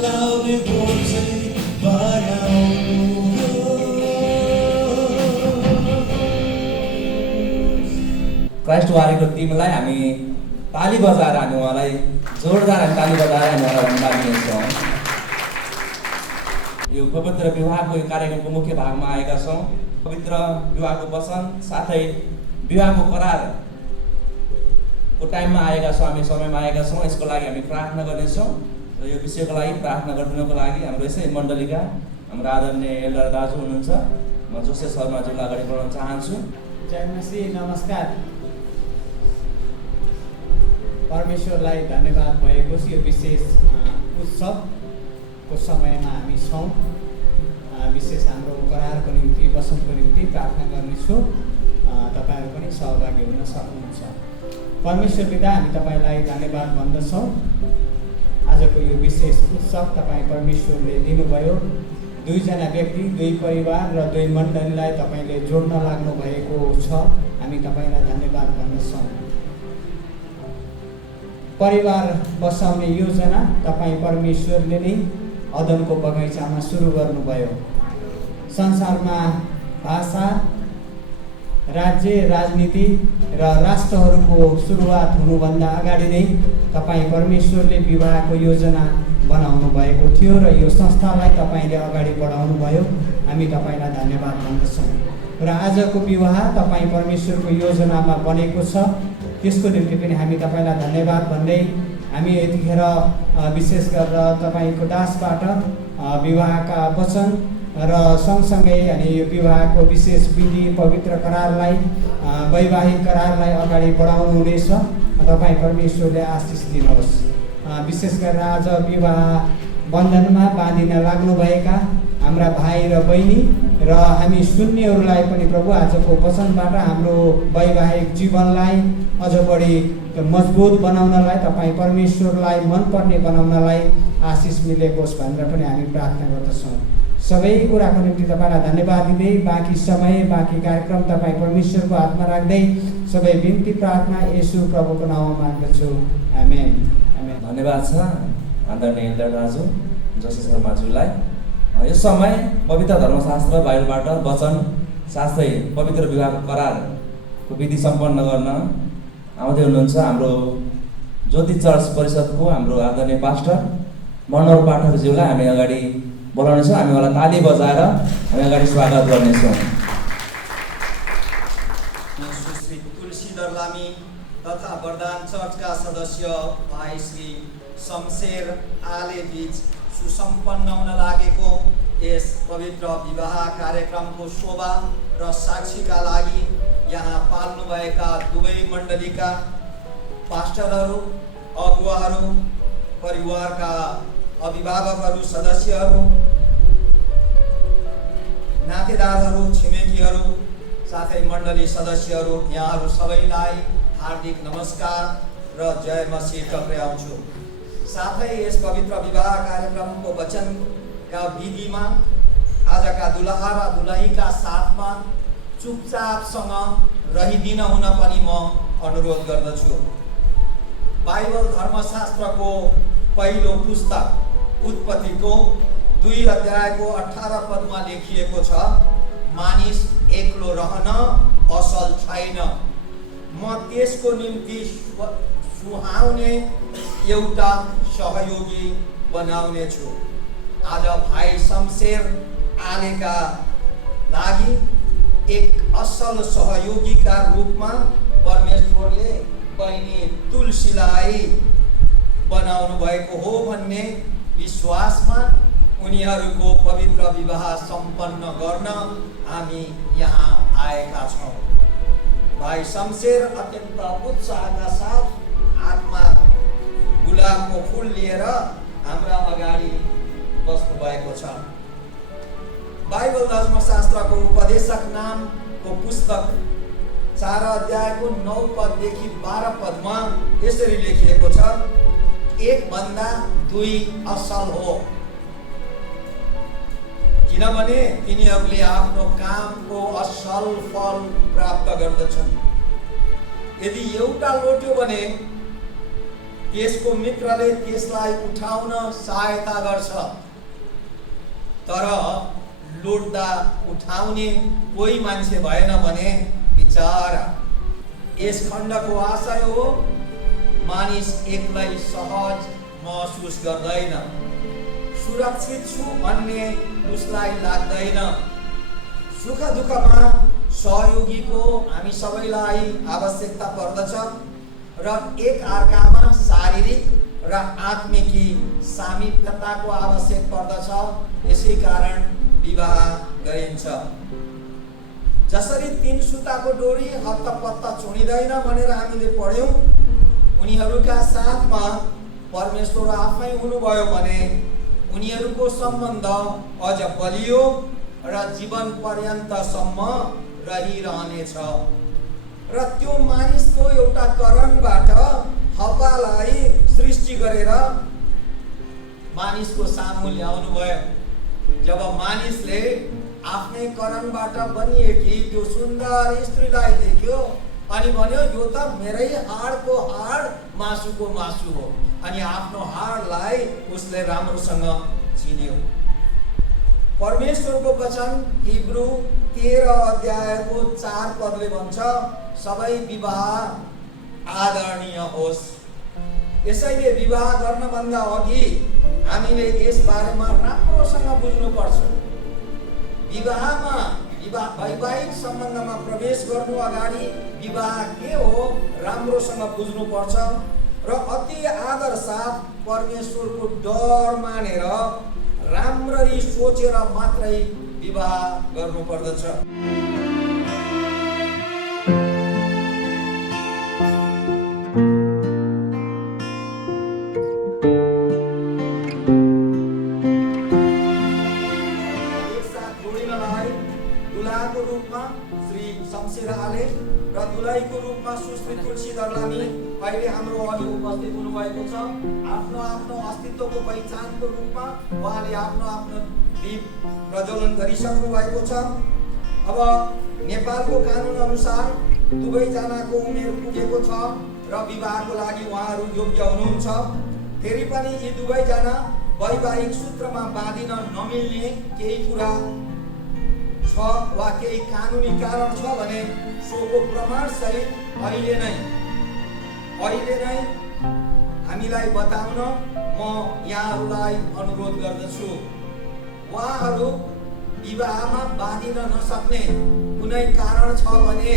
बोलाउने बोल चाहिँ बनाउनु क्राइस्ट वारीको टिमलाई हामी ताली बजाएर हामी उहाँलाई जोरदार हामी ताली बजाएर हामी उहाँलाई धन्यवाद दिनेछौँ। यो पवित्र विवाहको यो कार्यक्रमको मुख्य भागमा आएका छौँ। पवित्र विवाहको वचन साथै विवाहको करारको टाइममा आएका छौँ, हामी समयमा आएका छौँ। यसको लागि हामी प्रार्थना गर्नेछौँ र यो विषयको लागि प्रार्थना गरिदिनुको लागि हाम्रो यसै मण्डलीका हाम्रो आदरणीय एल्डर दाजु हुनुहुन्छ। म जोसेफ शर्माज्यूलाई अगाडि बढाउन चाहन्छु। जय मसीह। नमस्कार। परमेश्वरलाई धन्यवाद भएको यो विशेष उत्सवको समयमा हामी छौँ। विशेष हाम्रो करारको निम्ति वचनको निम्ति प्रार्थना गर्नेछु। तपाईँहरू पनि सहभागी हुन सक्नुहुन्छ। परमेश्वर पिता, हामी तपाईँलाई धन्यवाद भन्दछौँ। आजको यो विशेष उत्सव तपाईँ परमेश्वरले दिनुभयो। दुईजना व्यक्ति, दुई परिवार र दुई मण्डलीलाई तपाईँले जोड्न लाग्नु भएको छ। हामी तपाईँलाई धन्यवाद भन्दछौँ। परिवार बसाउने योजना तपाईँ परमेश्वरले नै अदनको बगैँचामा सुरु गर्नुभयो। संसारमा भाषा, राज्य, राजनीति र राष्ट्रहरूको सुरुवात हुनुभन्दा अगाडि नै तपाईँ परमेश्वरले विवाहको योजना बनाउनु भएको थियो र यो संस्थालाई तपाईँले अगाडि बढाउनु भयो। हामी तपाईँलाई धन्यवाद भन्दछौँ। र आजको विवाह तपाईँ परमेश्वरको योजनामा बनेको छ, त्यसको निम्ति पनि हामी तपाईँलाई धन्यवाद भन्दै हामी यतिखेर विशेष गरेर तपाईँको दासबाट विवाहका वचन र सँगसँगै अनि यो विवाहको विशेष विधि पवित्र करारलाई वैवाहिक करारलाई अगाडि बढाउनु हुनेछ। तपाईँ परमेश्वरले आशिष दिनुहोस्। विशेष गरेर आज विवाह बन्धनमा बाँधिन लाग्नुभएका हाम्रा भाइ र बहिनी र हामी सुन्नेहरूलाई पनि प्रभु आजको वचनबाट हाम्रो वैवाहिक जीवनलाई अझ बढी मजबुत बनाउनलाई, तपाईँ परमेश्वरलाई मनपर्ने बनाउनलाई आशिष मिलेको होस् भनेर पनि हामी प्रार्थना गर्दछौँ। सबै कुराको निम्ति तपाईँलाई धन्यवाद दिँदै बाँकी समय, बाँकी कार्यक्रम तपाईँ परमेश्वरको हातमा राख्दै सबै बिन्ती प्रार्थना येशू प्रभुको नाममा माग्दछु। आमेन। आमेन। धन्यवाद छ आदरणीय एल्डर दाजु जोसेफ शर्माज्यूलाई। यो समय पवित्र धर्मशास्त्र बाइबलबाट वचन साथै पवित्र विवाहको करारको विधि सम्पन्न गर्न आउँदै हुनुहुन्छ हाम्रो ज्योति चर्च परिषदको हाम्रो आदरणीय पास्टर मनोहर पाठकज्यूलाई हामी अगाडि बोलाउनेछौँ। हामी उहाँलाई ताली बजाएर हामी अगाडि स्वागत गर्नेछौँ। सुश्री तुलसी दर्लामी तथा वरदान चर्चका सदस्य भाइ श्री शमशेर आले बीच सुसम्पन्न हुन लागेको यस पवित्र विवाह कार्यक्रमको शोभा र साक्षीका लागि यहाँ पाल्नुभएका दुवै मण्डलीका पास्टरहरू, अगुवाहरू, परिवारका अभिभावकहरू, सदस्यहरू, नातेदारहरू, छिमेकीहरू, साथै मण्डली सदस्यहरू, यहाँहरू सबैलाई हार्दिक नमस्कार र जय मसीह टक्र्याउँछु। साथै यस पवित्र विवाह कार्यक्रमको वचनका विधिमा आजका दुलहा र दुलहीका साथमा चुपचापसँग रहिदिन हुन पनि म अनुरोध गर्दछु। बाइबल धर्मशास्त्रको पहिलो पुस्तक उत्पत्तिको 2 अध्यायको 18 पदमा लेखिएको छ, मानिस एक्लो रहन असल छैन, म त्यसको निम्ति सुहाउने एउटा सहयोगी बनाउने छु। आज भाइ शमशेर आलेका लागि एक असल सहयोगीका रूपमा परमेश्वरले बहिनी तुलसीलाई बनाउनु भएको हो भन्ने विश्वासमा उनीहरूको पवित्र विवाह सम्पन्न गर्न हामी यहाँ आएका छौँ। भाइ शमशेर अत्यन्त उत्साहका साथ हातमा गुलाबको फुल लिएर हाम्रा अगाडि बस्नु भएको छ। बाइबल धर्मशास्त्रको उपदेशक नामको पुस्तक 4 अध्यायको 9 पददेखि 12 पदमा यसरी लेखिएको छ, 1 भन्दा 2 असल हो, किनभने तिनीहरूले आफ्नो कामको असल फल प्राप्त गर्दछन्। यदि एउटा लोट्यो भने त्यसको मित्रले त्यसलाई उठाउन सहायता गर्छ, तर लुट्दा उठाउने कोही मान्छे भएन भने बिचारा। यस खण्डको आशय हो मानिस एक्लै सहज महसुस गर्दैन, सुरक्षित छु भन्ने उसलाई लाग्दैन। सुख दुःखमा सहयोगीको हामी सबैलाई आवश्यकता पर्दछ र एक अर्कामा शारीरिक र आत्मिकी सामिप्यताको आवश्यक पर्दछ। यसै कारण विवाह गरिन्छ। जसरी 3 सुताको डोरी हत्तपत्त छोडिँदैन भनेर हामीले पढ्यौं, उनीहरूका साथमा परमेश्वर आफै हुनुभयो भने उनीहरूको सम्बन्ध अझ बलियो र जीवन पर्यन्तसम्म रहिरहनेछ। र त्यो मानिसको एउटा करणबाट हव्वालाई सृष्टि गरेर मानिसको सामु ल्याउनु भयो। जब मानिसले आफ्नै करणबाट बनिएकी त्यो सुन्दर स्त्रीलाई देख्यो अनि भन्यो यो त मेरै हाडको हाड, मासुको मासु हो, अनि आफ्नो हाडलाई उसले राम्रोसँग चिन्यो। परमेश्वरको वचन हिब्रू 13 अध्यायको 4 पदले भन्छ, सबै विवाह आदरणीय होस्। यसैले विवाह गर्नभन्दा अघि हामीले यस बारेमा राम्रोसँग बुझ्नुपर्छ। विवाहमा वैवाहिक सम्बन्धमा प्रवेश गर्नु अगाडि विवाह के हो राम्रोसँग बुझ्नुपर्छ र अति आदर साथ परमेश्वरको डर मानेर राम्ररी सोचेर मात्रै विवाह गर्नुपर्दछ। एकसाथ जोडिनलाई दुलाको रूपमा श्री शमशेर आले र दुलाईको रूपमा सुश्री तुलसी दर्लामी अहिले हाम्रो अघि उपस्थित हुनुभएको छ। आफ्नो आफ्नो अस्तित्वको पहिचानको रूपमा उहाँले आफ्नो आफ्नो दीप प्रज्वलन गरिसक्नु भएको छ। अब नेपालको कानुन अनुसार दुवैजनाको उमेर पुगेको छ र विवाहको लागि उहाँहरू योग्य हुनुहुन्छ। फेरि पनि यी दुवैजना वैवाहिक सूत्रमा बाँधिन नमिल्ने केही कुरा छ वा केही कानुनी कारण छ भने सोको प्रमाण सहित अहिले नै हामीलाई बताउन म यहाँहरूलाई अनुरोध गर्दछु। उहाँहरू विवाहमा बाँधिन नसक्ने कुनै कारण छ भने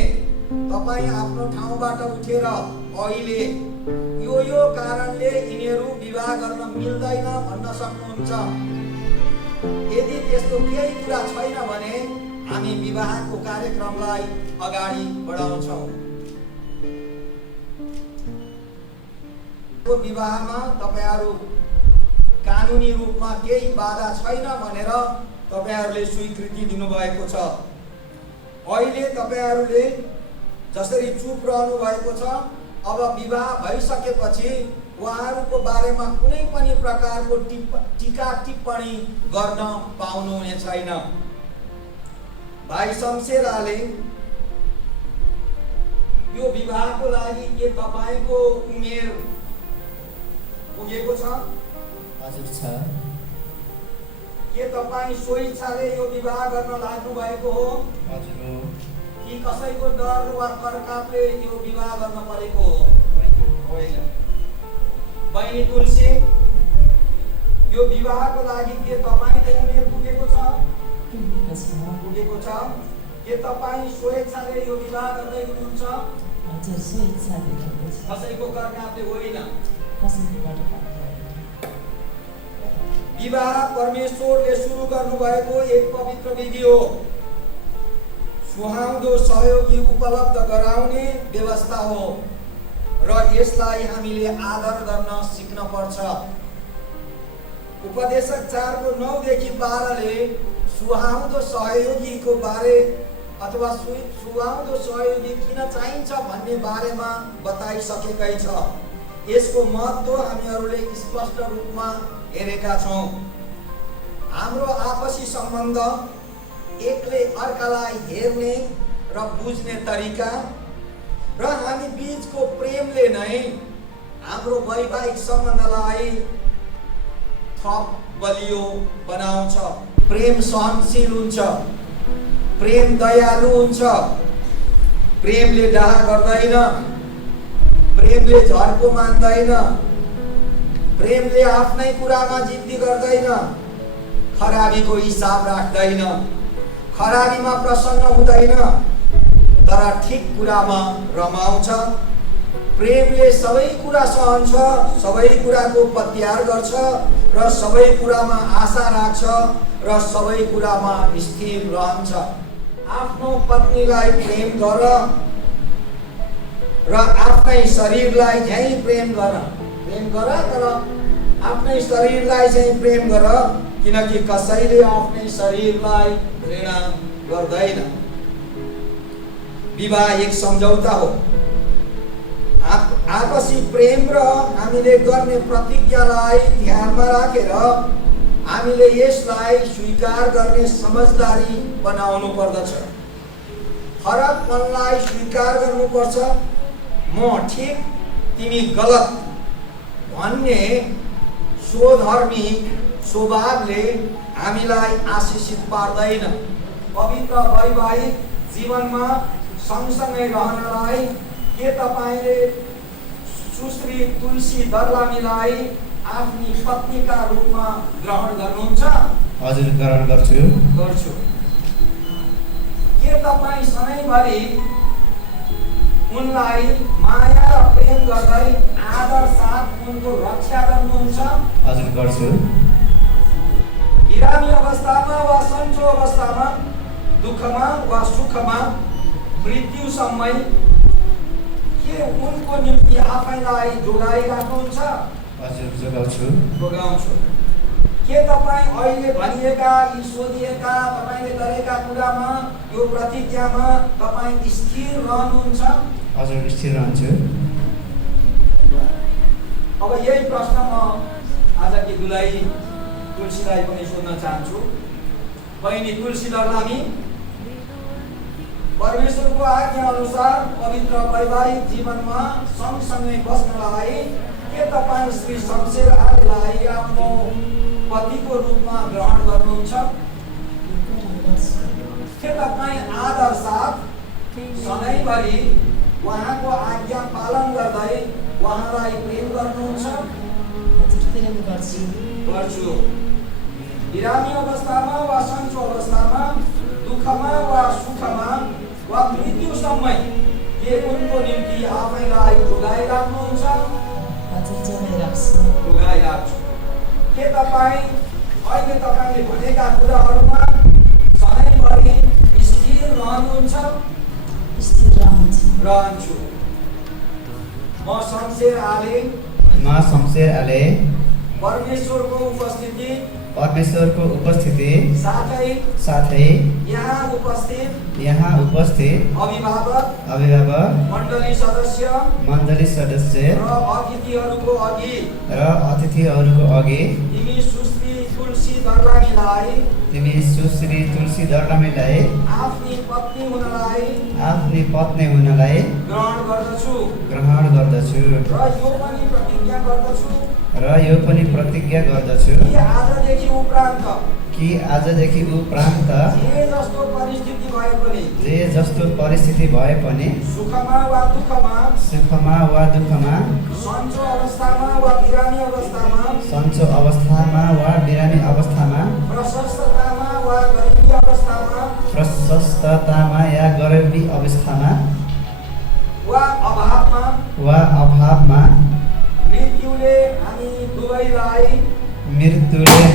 तपाईँ आफ्नो ठाउँबाट उठेर अहिले यो कारणले यिनीहरू विवाह गर्न मिल्दैन भन्न सक्नुहुन्छ। यदि त्यस्तो केही कुरा छैन भने हामी विवाहको कार्यक्रमलाई अगाडि बढाउँछौँ। विवाहमा तपाईहरू कानुनी रूपमा केही बाधा छैन भनेर तपाईहरूले स्वीकृति दिनुभएको छ। अहिले तपाईहरूले जसरी चुप रहनु भएको छ, अब विवाह भइसकेपछि उहाँहरूको बारेमा कुनै पनि प्रकारको टीका टिप्पणी गर्न पाउनुहुने छैन। भाइ शमशेर आले, यो विवाहको लागि के तपाईको उमेर पुगेको छ? हजुर छ। के तपाईँ स्वेच्छाले यो विवाह गर्न लाग्नु भएको हो? हजुर हो। कि कसैको डर वा करकापले यो विवाह गर्न परेको हो? होइन। बहिनी तुलसी, यो विवाहको लागि के तपाईँको उमेर पुगेको छ? पुगेको छ। के तपाईँ स्वेच्छाले यो विवाह गर्दै हुनुहुन्छ? हजुर, स्वेच्छाले। कसैको करकापले होइन। विवाह परमेश्वरले सुरु गर्नुभएको एक पवित्र विधि हो। सुहाउँदो सहयोगी उपलब्ध गराउने व्यवस्था हो र यसलाई हामीले आदर गर्न सिक्न पर्छ। उपदेशक 4 को 9 देखि 12 ले सुहाउँदो सहयोगीको बारे अथवा सुहाउँदो सहयोगी किन चाहिन्छ भन्ने बारेमा बताइसकेकै छ। यसको महत्त्व हामीहरूले स्पष्ट रूपमा हेरेका छौँ। हाम्रो आपसी सम्बन्ध एकले अर्कालाई हेर्ने र बुझ्ने तरिका र हामी बीचको प्रेमले नै हाम्रो वैवाहिक सम्बन्धलाई थप बलियो बनाउँछ। प्रेम सहनशील हुन्छ, प्रेम दयालु हुन्छ, प्रेमले डाहा गर्दैन, प्रेमले झर्को मान्दैन, प्रेमले आफ्नै कुरामा जिद्दी गर्दैन, खराबीको हिसाब राख्दैन, खराबीमा प्रसन्न हुँदैन, तर ठिक कुरामा रमाउँछ। प्रेमले सबै कुरा सहन्छ, सबै कुराको पत्यार गर्छ र सबै कुरामा आशा राख्छ र सबै कुरामा स्थिर रहन्छ। आफ्नो पत्नीलाई प्रेम गर र आफ्नै शरीरलाई झैँ प्रेम गर। प्रेम गर तर आफ्नै शरीरलाई चाहिँ प्रेम गर, किनकि कसैले आफ्नै शरीरलाई घृणा गर्दैन। विवाह एक सम्झौता हो। आपसी प्रेम र हामीले गर्ने प्रतिज्ञालाई ध्यानमा राखेर हामीले यसलाई स्वीकार गर्ने समझदारी बनाउनु पर्दछ। फरकपनलाई स्वीकार गर्नुपर्छ। म ठिक तिमी गलत भन्ने स्वधर्मी स्वभावले हामीलाई आशिषित पार्दैन। पवित्र वैवाहिक जीवनमा सँगसँगै रहनलाई के तपाईले सुश्री तुलसी दर्लामीलाई आफ्नी पत्नीका रूपमा ग्रहण गर्नुहुन्छ? हजुर, ग्रहण गर्छु। के तपाईँ सधैँभरि उनलाई माया र प्रेम गर्दै आदर साथ उनको रक्षा गर्नुहुन्छ? हजुर, गर्छु। बिरामी अवस्थामा वा सन्चो अवस्थामा, दुःखमा वा सुखमा, मृत्युसम्मै के उनको निम्ति आफैलाई जोगाइराख्नुहुन्छ? हजुर, जोगाउँछु। के तपाईँ अहिले भनिएका यी सोधिएका तपाईँले गरेका कुरामा, यो प्रतिज्ञामा तपाईँ स्थिर रहनुहुन्छ? हजुर, स्थिर रहन्छु। अब यही प्रश्न म आजकी दुलाई तुलसीलाई पनि सोध्न चाहन्छु। बहिनी तुलसी दर्लामी, परमेश्वरको आज्ञा अनुसार पवित्र वैवाहिक जीवनमा सँगसँगै बस्नलाई के तपाईँ श्री शमशेर आलेलाई आफ्नो पतिको रूपमा ग्रहण गर्नुहुन्छ? के तपाईँ आदर साथ सधैँभरि उहाँको आज्ञा पालन गर्दै उहाँलाई प्रेम गर्नुहुन्छ? गर्छु। बिरामी अवस्थामा वा सन्चो अवस्थामा, दुःखमा वा सुखमा वा मृत्युसम्मै के उनको निम्ति आफैलाई जोगाइराख्नुहुन्छ? जोगाइराख्छु। के तपाईँ अहिले तपाईँले भनेका कुराहरूमा सधैँभरि स्थिर रहनुहुन्छ? रहन्छु। म शमशेर आले परमेश्वरको उपस्थिति साथै यहाँ उपस्थित अभिभावक मण्डली सदस्य र अतिथिहरूको अघि तिमी सुश्री तुलसी दर्लामीलाई आफ्नी पत्नी हुनलाई ग्रहण गर्दछु र यो पनि प्रतिज्ञा गर्दछु कि आजदेखि उपरान्त जे जस्तो परिस्थिति भए पनि सुखमा वा दुःखमा सन्चो अवस्थामा वा बिरामी अवस्थामा प्रशस्ततामा या गरिबी अवस्थामा वा अभावमा मृत्युले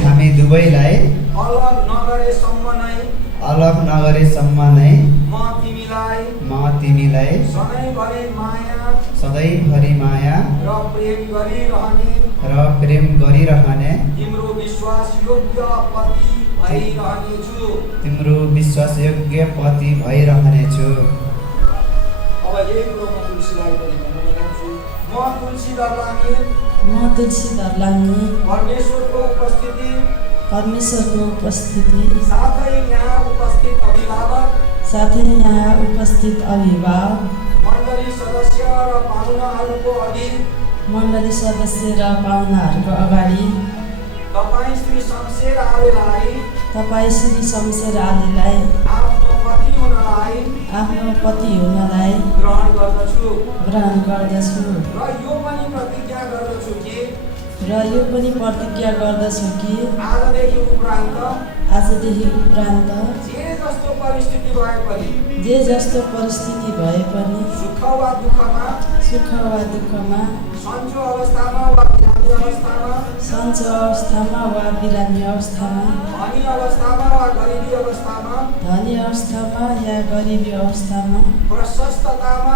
हामी दुवैलाई अलग नगरेसम्म नै म तिमीलाई सधैँभरि माया र प्रेम गरिरहने तिम्रो विश्वासयोग्य पति भइरहनेछु। अब यही कुरो म तुलसीलाई पनि भन्न चाहन्छु। म तुलसी दर्लामी परमेश्वरको उपस्थिति साथै यहाँ उपस्थित अभिभावक मण्डली सदस्य र पाहुनाहरूको अघि मण्डली सदस्य र पाहुनाहरूको अगाडि तपाईँ श्री शमशेर आलेलाई तपाईँ श्री शमशेर आलेलाई आफ्नो पति हुनलाई ग्रहण गर्दछु र यो पनि प्रतिज्ञा गर्दछु कि आजदेखि उपरान्त जे जस्तो परिस्थिति भए पनि सुख वा दुःखमा सन्चो अवस्थामा वा बिरामी अवस्थामा धनी अवस्थामा या गरिबी अवस्थामा प्रशस्ततामा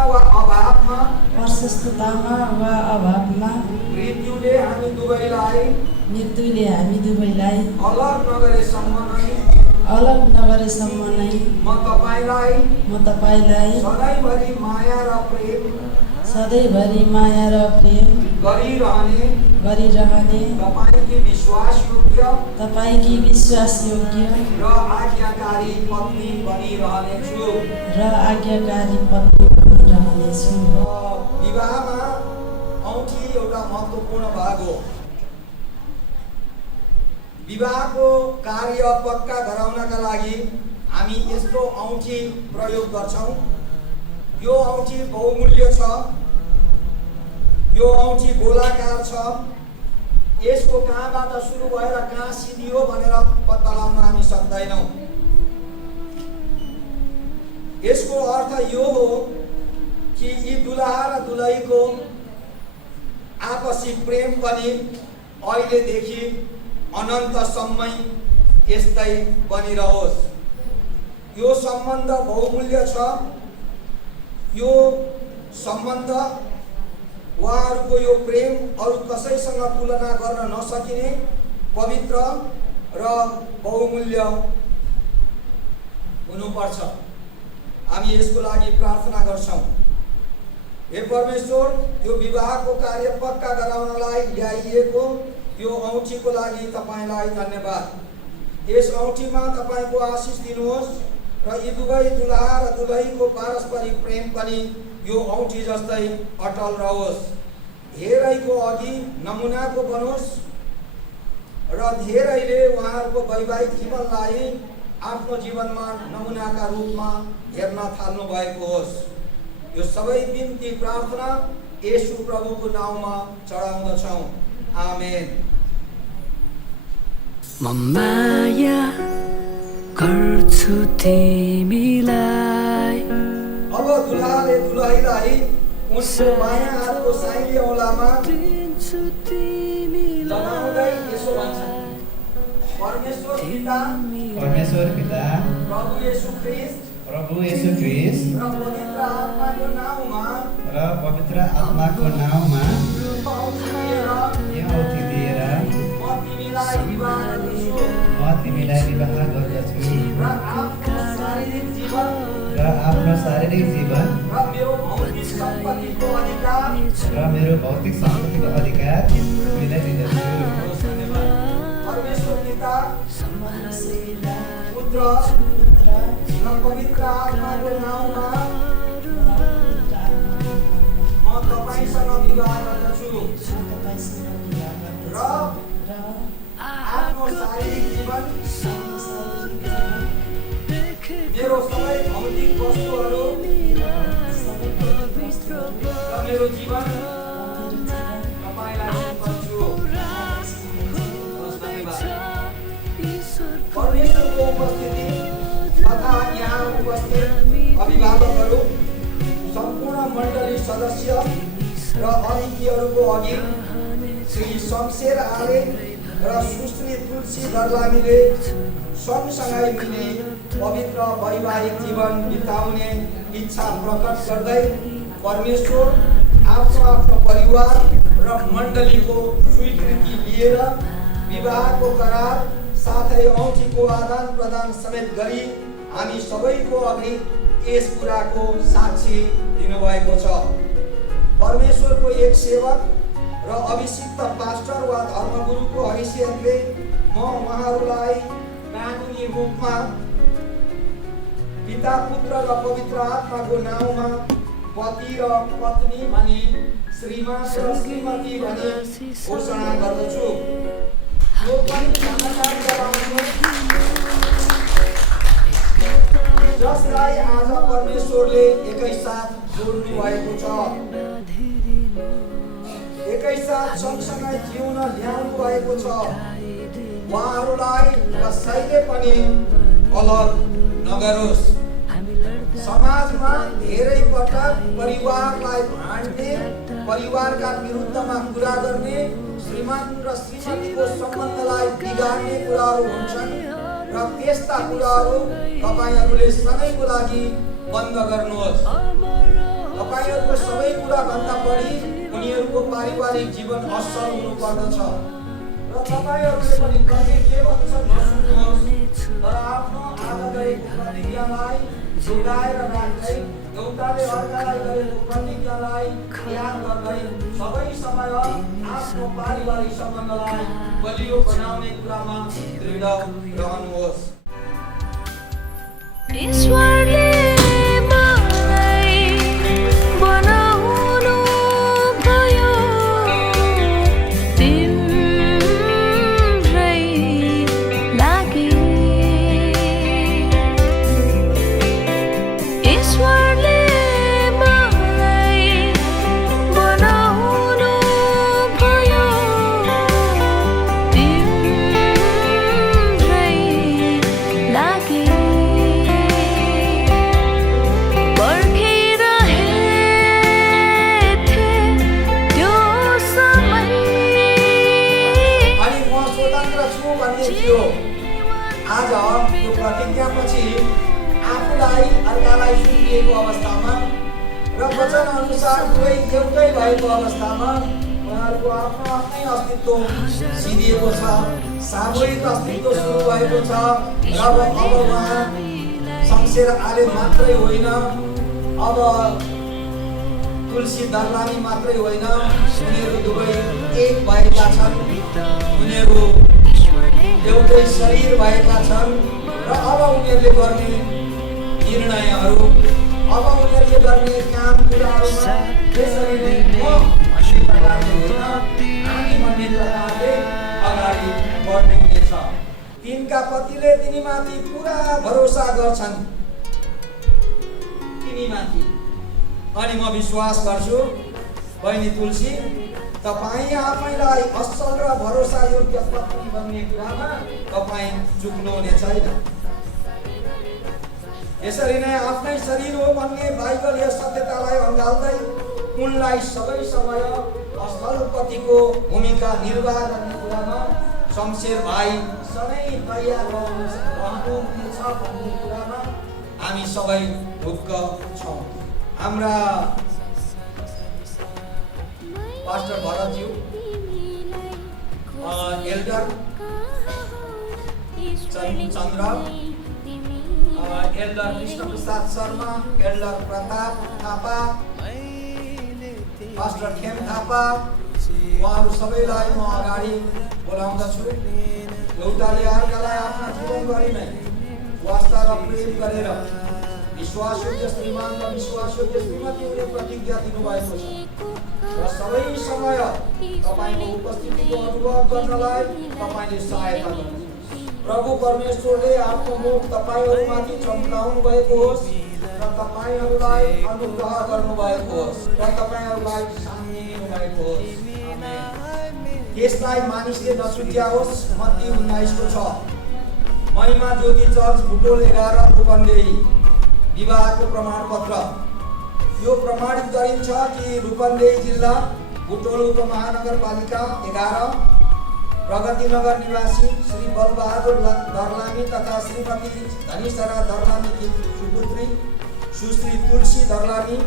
वा अभावमा मृत्युले हामी दुवैलाई अलग नगरेसम्म नै म तपाईलाई सधैँभरि माया र प्रेम गरिरहने तपाईकी विश्वासयोग्य र आज्ञाकारी पत्नी बनिरहनेछु विवाहमा औँठी एउटा महत्त्वपूर्ण भाग हो। विवाहको कार्य पक्का गराउनका लागि हामी यस्तो औँठी प्रयोग गर्छौं। यो औँठी बहुमूल्य छ। यो औँठी गोलाकार छ। यसको कहाँबाट सुरु भएर कहाँ सिधियो भनेर पत्ता लगाउन हामी सक्दैनौं। यसको अर्थ यो हो कि यी दुलहा र दुलहीको आपसी प्रेम पनि अहिलेदेखि अनन्तसम्म यस्तै बनिरहोस्। यो सम्बन्ध बहुमूल्य छ। यो सम्बन्ध उहाँहरूको यो प्रेम अरू कसैसँग तुलना गर्न नसकिने पवित्र र बहुमूल्य हुनुपर्छ। हामी यसको लागि प्रार्थना गर्छौं। हे परमेश्वर, यो विवाहको कार्य पक्का गराउनलाई ल्याइएको यो औँठीको लागि तपाईलाई धन्यवाद। यस औँठीमा तपाईको आशिष दिनुहोस् र यी दुवै दुलहा र दुलहीको पारस्परिक प्रेम पनि यो औँठी जस्तै अटल रहोस्। धेरैको अघि नमुनाको बनोस् र धेरैले उहाँहरूको वैवाहिक जीवनलाई आफ्नो जीवनमा नमुनाका रूपमा हेर्न थाल्नु भएको होस्। यो सबै बिन्ती प्रार्थना येशू प्रभुको नाउँमा चढाउँदछौं। आमेन। म माया गर्छु तिमीलाई। अब दुलहाले दुलहीलाई उनको मायाको साइली औलामा जनाउँदै यसो भन्छ, परमेश्वर पिता प्रभु येशू ख्रीष्ट र पवित्र आत्माको नाउँमा यो औँठी दिएर म तिमीलाई विवाह गर्दछु र आफ्नो शारीरिक जीवन र मेरो भौतिक सम्पत्तिको अधिकार तिमीलाई दिँदछु। परमेश्वर पिता, पुत्र र पवित्र आत्माको नाउँमा म तपाईसँग विवाह गर्दछु र आफ्नो शारीरिक जीवन मेरो सबै भौतिक वस्तुहरू र मेरो जीवन तपाईलाई दिन्छु। परमेश्वरको उपस्थिति तथा यहाँ उपस्थित अभिभावकहरू, सम्पूर्ण मण्डली सदस्य र अतिथिहरूको अघि श्री शमशेर आले र सुश्री तुलसी दर्लामीले सँगसँगै मिली पवित्र वैवाहिक जीवन बिताउने इच्छा प्रकट गर्दै परमेश्वर आफ्नो परिवार र मण्डलीको स्वीकृति लिएर विवाहको करार साथै औँठीको आदान प्रदान समेत गरी हामी सबैको अघि यस कुराको साक्षी दिनुभएको छ। परमेश्वरको एक सेवक र अभिषिक्त पास्टर वा धर्मगुरुको हैसियतले म उहाँहरूलाई कानुनी रूपमा पिता, पुत्र र पवित्र आत्माको नाउँमा पति र पत्नी भनी श्रीमान र श्रीमती भनी घोषणा गर्दछु। यो पनि समाचार गराउनुहोस् जसलाई आज परमेश्वरले एकैसाथ जोड्नु भएको छ, एकैसाथ सँगसँगै जिउन ल्याउनु भएको छ। उहाँहरूलाई कसैले पनि अलग नगरोस्। समाजमा धेरै पटक परिवारलाई भाँड्ने, परिवारका विरुद्धमा कुरा गर्ने, श्रीमान र श्रीमतीको सम्बन्धलाई बिगार्ने कुराहरू हुन्छन् र त्यस्ता कुराहरू तपाईहरूले सधैँको लागि बन्द गर्नुहोस्। तपाईहरूको सबै कुराभन्दा बढी उनीहरूको पारिवारिक जीवन असल हुनुपर्दछ र तपाईहरूले पनि कहिले के भन्छ नसुन्नुहोस्, तर आफ्नो आज गरेको प्रतिज्ञालाई जोगाएर राख्दै, एउटाले अर्कालाई गरेको प्रतिज्ञालाई याद गर्दै सबै समय आफ्नो पारिवारिक सम्बन्धलाई बलियो बनाउने कुरामा दृढ रहनुहोस्। ईश्वरले मलाई बनाउनु भयो तिम्रै लागि। ईश्वरले मलाई बनाउनु भयो तिम्रै लागि। आज यो प्रतिज्ञापछि आफूलाई अर्कालाई सुम्पिएको अवस्थामा र वचन अनुसार दुवै एउटै भएको अवस्थामा उहाँहरूको आफ्नो आफ्नै अस्तित्व सिधिएको छ, सामूहिक अस्तित्व सुरु भएको छ। र अब उहाँ शमशेर आले मात्रै होइन, अब तुलसी दर्लानी मात्रै होइन, उनीहरू दुवै एक भएका छन्। उनीहरू एउटै शरीर भएका छन् र अब उनीहरूले गर्ने निर्णयहरू, अब उनीहरूले गर्ने काम कुराहरूमा त्यसरी नै म भन्ने प्रकारले होइन, हामी भन्ने प्रकारले अगाडि बढ्नु हुनेछ। तिनका पतिले तिनीमाथि पुरा भरोसा गर्छन्, तिनीमाथि। अनि म विश्वास गर्छु बहिनी तुलसी, तपाईँ आफैलाई असल र भरोसा योग्य पत्नी बन्ने कुरामा तपाईँ चुक्नुहुने छैन। यसरी नै आफ्नै शरीर हो भन्ने बाइबलीय सत्यतालाई अँगाल्दै उनलाई सबै समय असल पतिको भूमिका निर्वाह गर्ने कुरामा शमशेर भाइ सधैँ तयार रहनुहुनेछ भन्ने कुरामा हामी सबै ढुक्क छौँ। हाम्रा पास्टर भरतज्यू, elder Chandra, elder Krishna Prasad Sharma, elder Pratap Thapa, pastor Khem Thapa, उहाँहरू सबैलाई म अगाडि बोलाउँदछु। एउटाले अर्कालाई आफ्ना जीवनभरि नै वास्ता र प्रेम गरेर विश्वासयोग्य श्रीमान र विश्वासयोग्य श्रीमती हुने प्रतिज्ञा दिनुभएको छ र सबै समय तपाईँको उपस्थितिको अनुभव गर्नलाई तपाईँले सहायता गर्नुहोस्। प्रभु परमेश्वरले आफ्नो मुख तपाईँहरूमाथि चम्काउनु भएको होस् र तपाईँहरूलाई अनुग्रह गर्नुभएको होस् र तपाईँहरूलाई शान्ति दिनुभएको होस्। त्यसलाई मानिसले नछुट्याओस्। मत्ती 19:6। महिमा ज्योति चर्च भुटोल 11 रूपन्देही विवाहको प्रमाणपत्र। यो प्रमाणित गरिन्छ कि रूपन्देही जिल्ला बुटोल उपमहानगरपालिका 11 प्रगतिनगर निवासी श्री बलबहादुर दर्लामी तथा श्रीमती धनीसरा दर्लामीकी सुपुत्री सुश्री तुलसी दर्लामी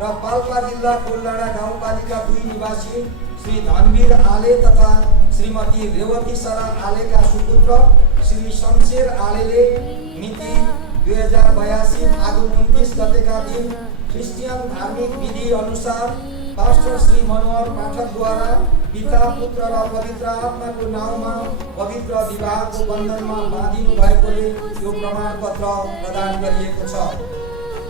र पाल्पा जिल्ला कोलडाँडा गाउँपालिका 2 निवासी श्री धनवीर आले तथा श्रीमती रेवती सरा आलेका सुपुत्र श्री शमशेर आलेले मिति 2082 फागुन 29 गतेका दिन क्रिस्चियन धार्मिक विधि अनुसार पास्टर श्री मनोहर पाठकद्वारा पिता पुत्र र पवित्र आत्माको नाउँमा पवित्र विवाहको बन्धनमा बाँधिनु भएकोले यो प्रमाणपत्र प्रदान गरिएको छ।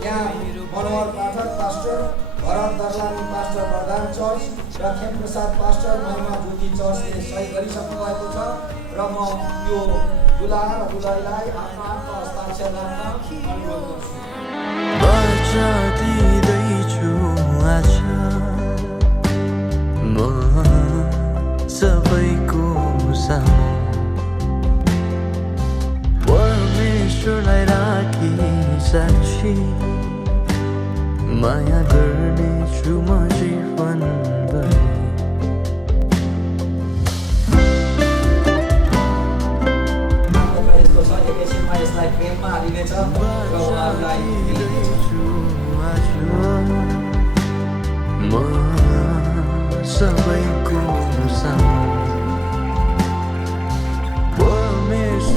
यहाँ मनोहर पाठक पास्टर, भरत दर्लानी पास्टर प्रधान चर्च र खेमप्रसाद पास्टर महिमा ज्योति चर्चले सही गरिसक्नु भएको छ र म यो दुला र दुलाईलाई आफ्नो आफ्नो हस्ताक्षर राख्न अनुरोध गर्छु। बाचा दिँदैछु आज म सबैको सामु परमेश्वरलाई राखी साक्षी माया गर्नेछु म जीवनभरि। यस्तो छ एकैछिनमा यसलाई प्रेममा हालिनेछ र उहाँहरूलाई म सबैको सामु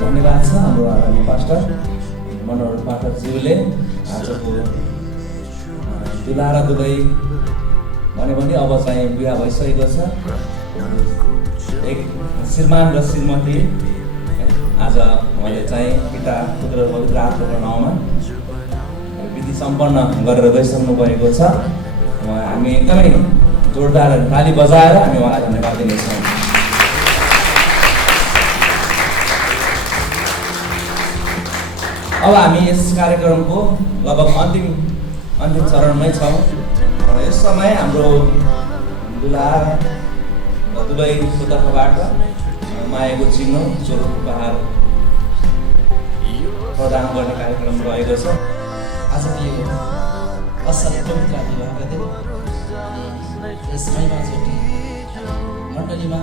धन्यवाद छ हाम्रो आदरणीय पास्टर मनोहर पाठकज्यूले आजको दुला र दुलै भन्यो भने अब चाहिँ बिहा भइसकेको छ। एक श्रीमान र श्रीमती आज उहाँले चाहिँ पिता पुत्र पवित्र आत्माको नाउँमा विधि सम्पन्न गरेर गइसक्नु भएको छ। हामी एकदमै जोरदार ताली बजाएर हामी उहाँलाई धन्यवाद दिनेछौँ। अब हामी यस कार्यक्रमको लगभग अन्तिम चरणमै छौँ। यस समय हाम्रो दुला र दुलैको तर्फबाट मायाको चिन्ह स्वरूप उपहार प्रदान गर्ने कार्यक्रम रहेको छ। आजको यो असल पवित्र विवाहका दिन यस महिमा ज्योति मण्डलीमा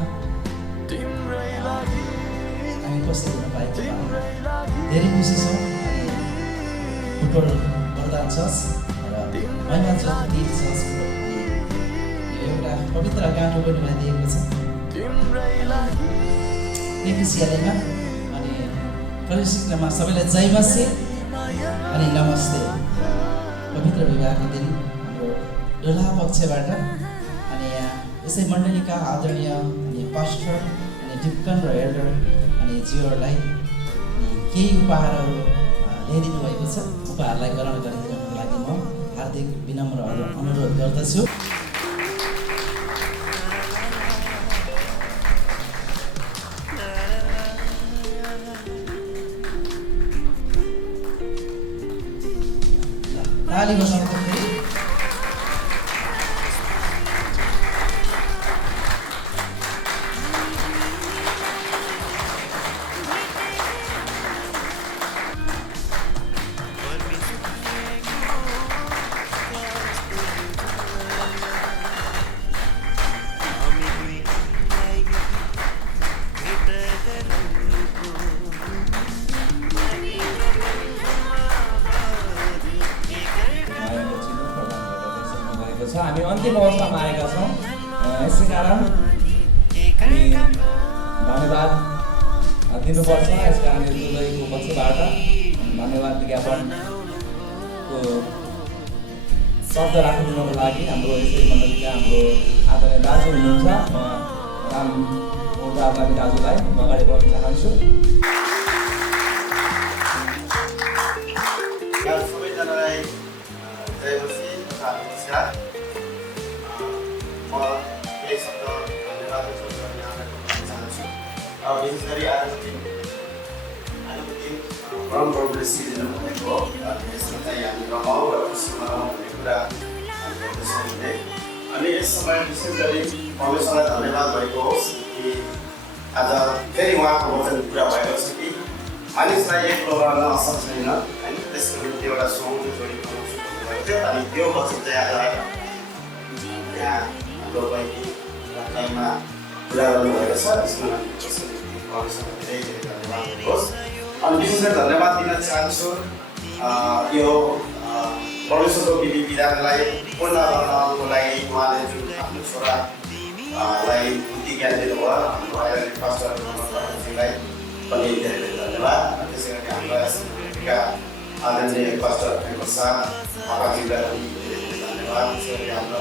हामी उपस्थित हुन पाएको धेरै खुसी छौँ। फुटबल वरदान चर्च र महिमा ज्योति चर्चको यो एउटा पवित्र गाँठो पनि बनाइदिएको छ विद्यालयमा। अनि प्रशिक्षणमा सबैलाई जय मसी अनि नमस्ते। पवित्र विवाहको दिन हाम्रो डोला पक्षबाट अनि यहाँ यसै मण्डलीका आदरणीय अनि पास्टर अनि डिक्कन र एल्डर अनि जीवहरूलाई केही उपहारहरू ल्याइदिनु भएको छ। उपहारलाई ग्रहण गरिदिनको लागि म हार्दिक विनम्र अनुरोध गर्दछु। ताली बजाउँदाखेरि हामी अन्तिम अवस्थामा आएका छौँ। यसै कारण हामी धन्यवाद दिनुपर्छ। यस कारण दुलैको पक्षबाट धन्यवाद ज्ञापनको शब्द राखिदिनुको लागि हाम्रो यसै मण्डलीका हाम्रो आदरणीय दाजु हुनुहुन्छ राम दाजु दाजुलाई म अगाडि बढ्न चाहन्छु। सबैजनालाई जय मसी तथा नमस्कार। म केही शब्द धन्यवाद चाहन्छु। विशेष गरी आजको दिन परम प्रभुले सिर्जना भएको हो। यसमा चाहिँ हामी रमाउँ र खुसी मनाउँ भन्ने कुरा हामी गर्दछौँ भने अनि यस समय विशेष गरी परमेश्वरलाई धन्यवाद भएको होस् कि आज फेरि उहाँको वचन पुरा भएको छ कि मानिसलाई एक गर्न असर छैन होइन। त्यसको निम्ति एउटा सुहाउँदो जोडी बनाउनु भएको थियो अनि त्यो वचन चाहिँ आज यहाँ हाम्रो टाइममा पुरा गर्नुभएको छ। त्यसमा परमेश्वरलाई धेरै धेरै धन्यवाद दिनुहोस्। अनि विशेष गरी धन्यवाद दिन चाहन्छु यो परमेश्वरको विधि विधानलाई पूर्ण गर्नको लागि उहाँले जुन आफ्नो छोरालाई बुद्धि ज्ञान दिनुभयो हाम्रो आदरणीय पास्टरजीलाई पनि धेरै धेरै धन्यवाद। त्यसै गरी हाम्रा आदरणीय पास्टर प्रसाद पापाजीलाई पनि धेरै धेरै धन्यवाद। त्यसै गरी हाम्रो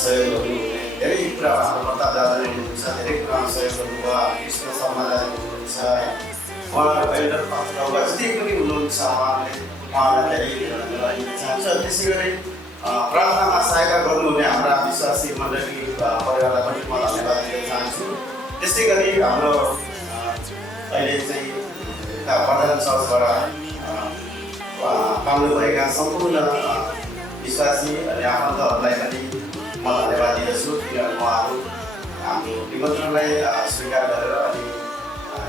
सहयोग गर्नुहुने धेरै कुरा हाम्रो प्रताप दादाले हुनुहुन्छ, धेरै कुरामा सहयोग गर्नुभयो। कृष्ण शर्मा दाजु हुनुहुन्छ, उहाँको एल्डर पास्टर जति पनि हुनुहुन्छ उहाँलाई धेरै धेरै धन्यवाद दिन चाहन्छु। चाहन्छु। त्यसै गरी प्रार्थनामा सहायता गर्नुहुने हाम्रा विश्वासी मण्डली परिवारलाई पनि म धन्यवाद दिन चाहन्छु। त्यसै गरी हाम्रो अहिले चाहिँ प्रधान चर्चबाट पाउनुभएका सम्पूर्ण विश्वासी अनि आफन्तहरूलाई पनि म धन्यवाद दिँदछु, किनभने उहाँहरू हाम्रो निमन्त्रणलाई स्वीकार गरेर अनि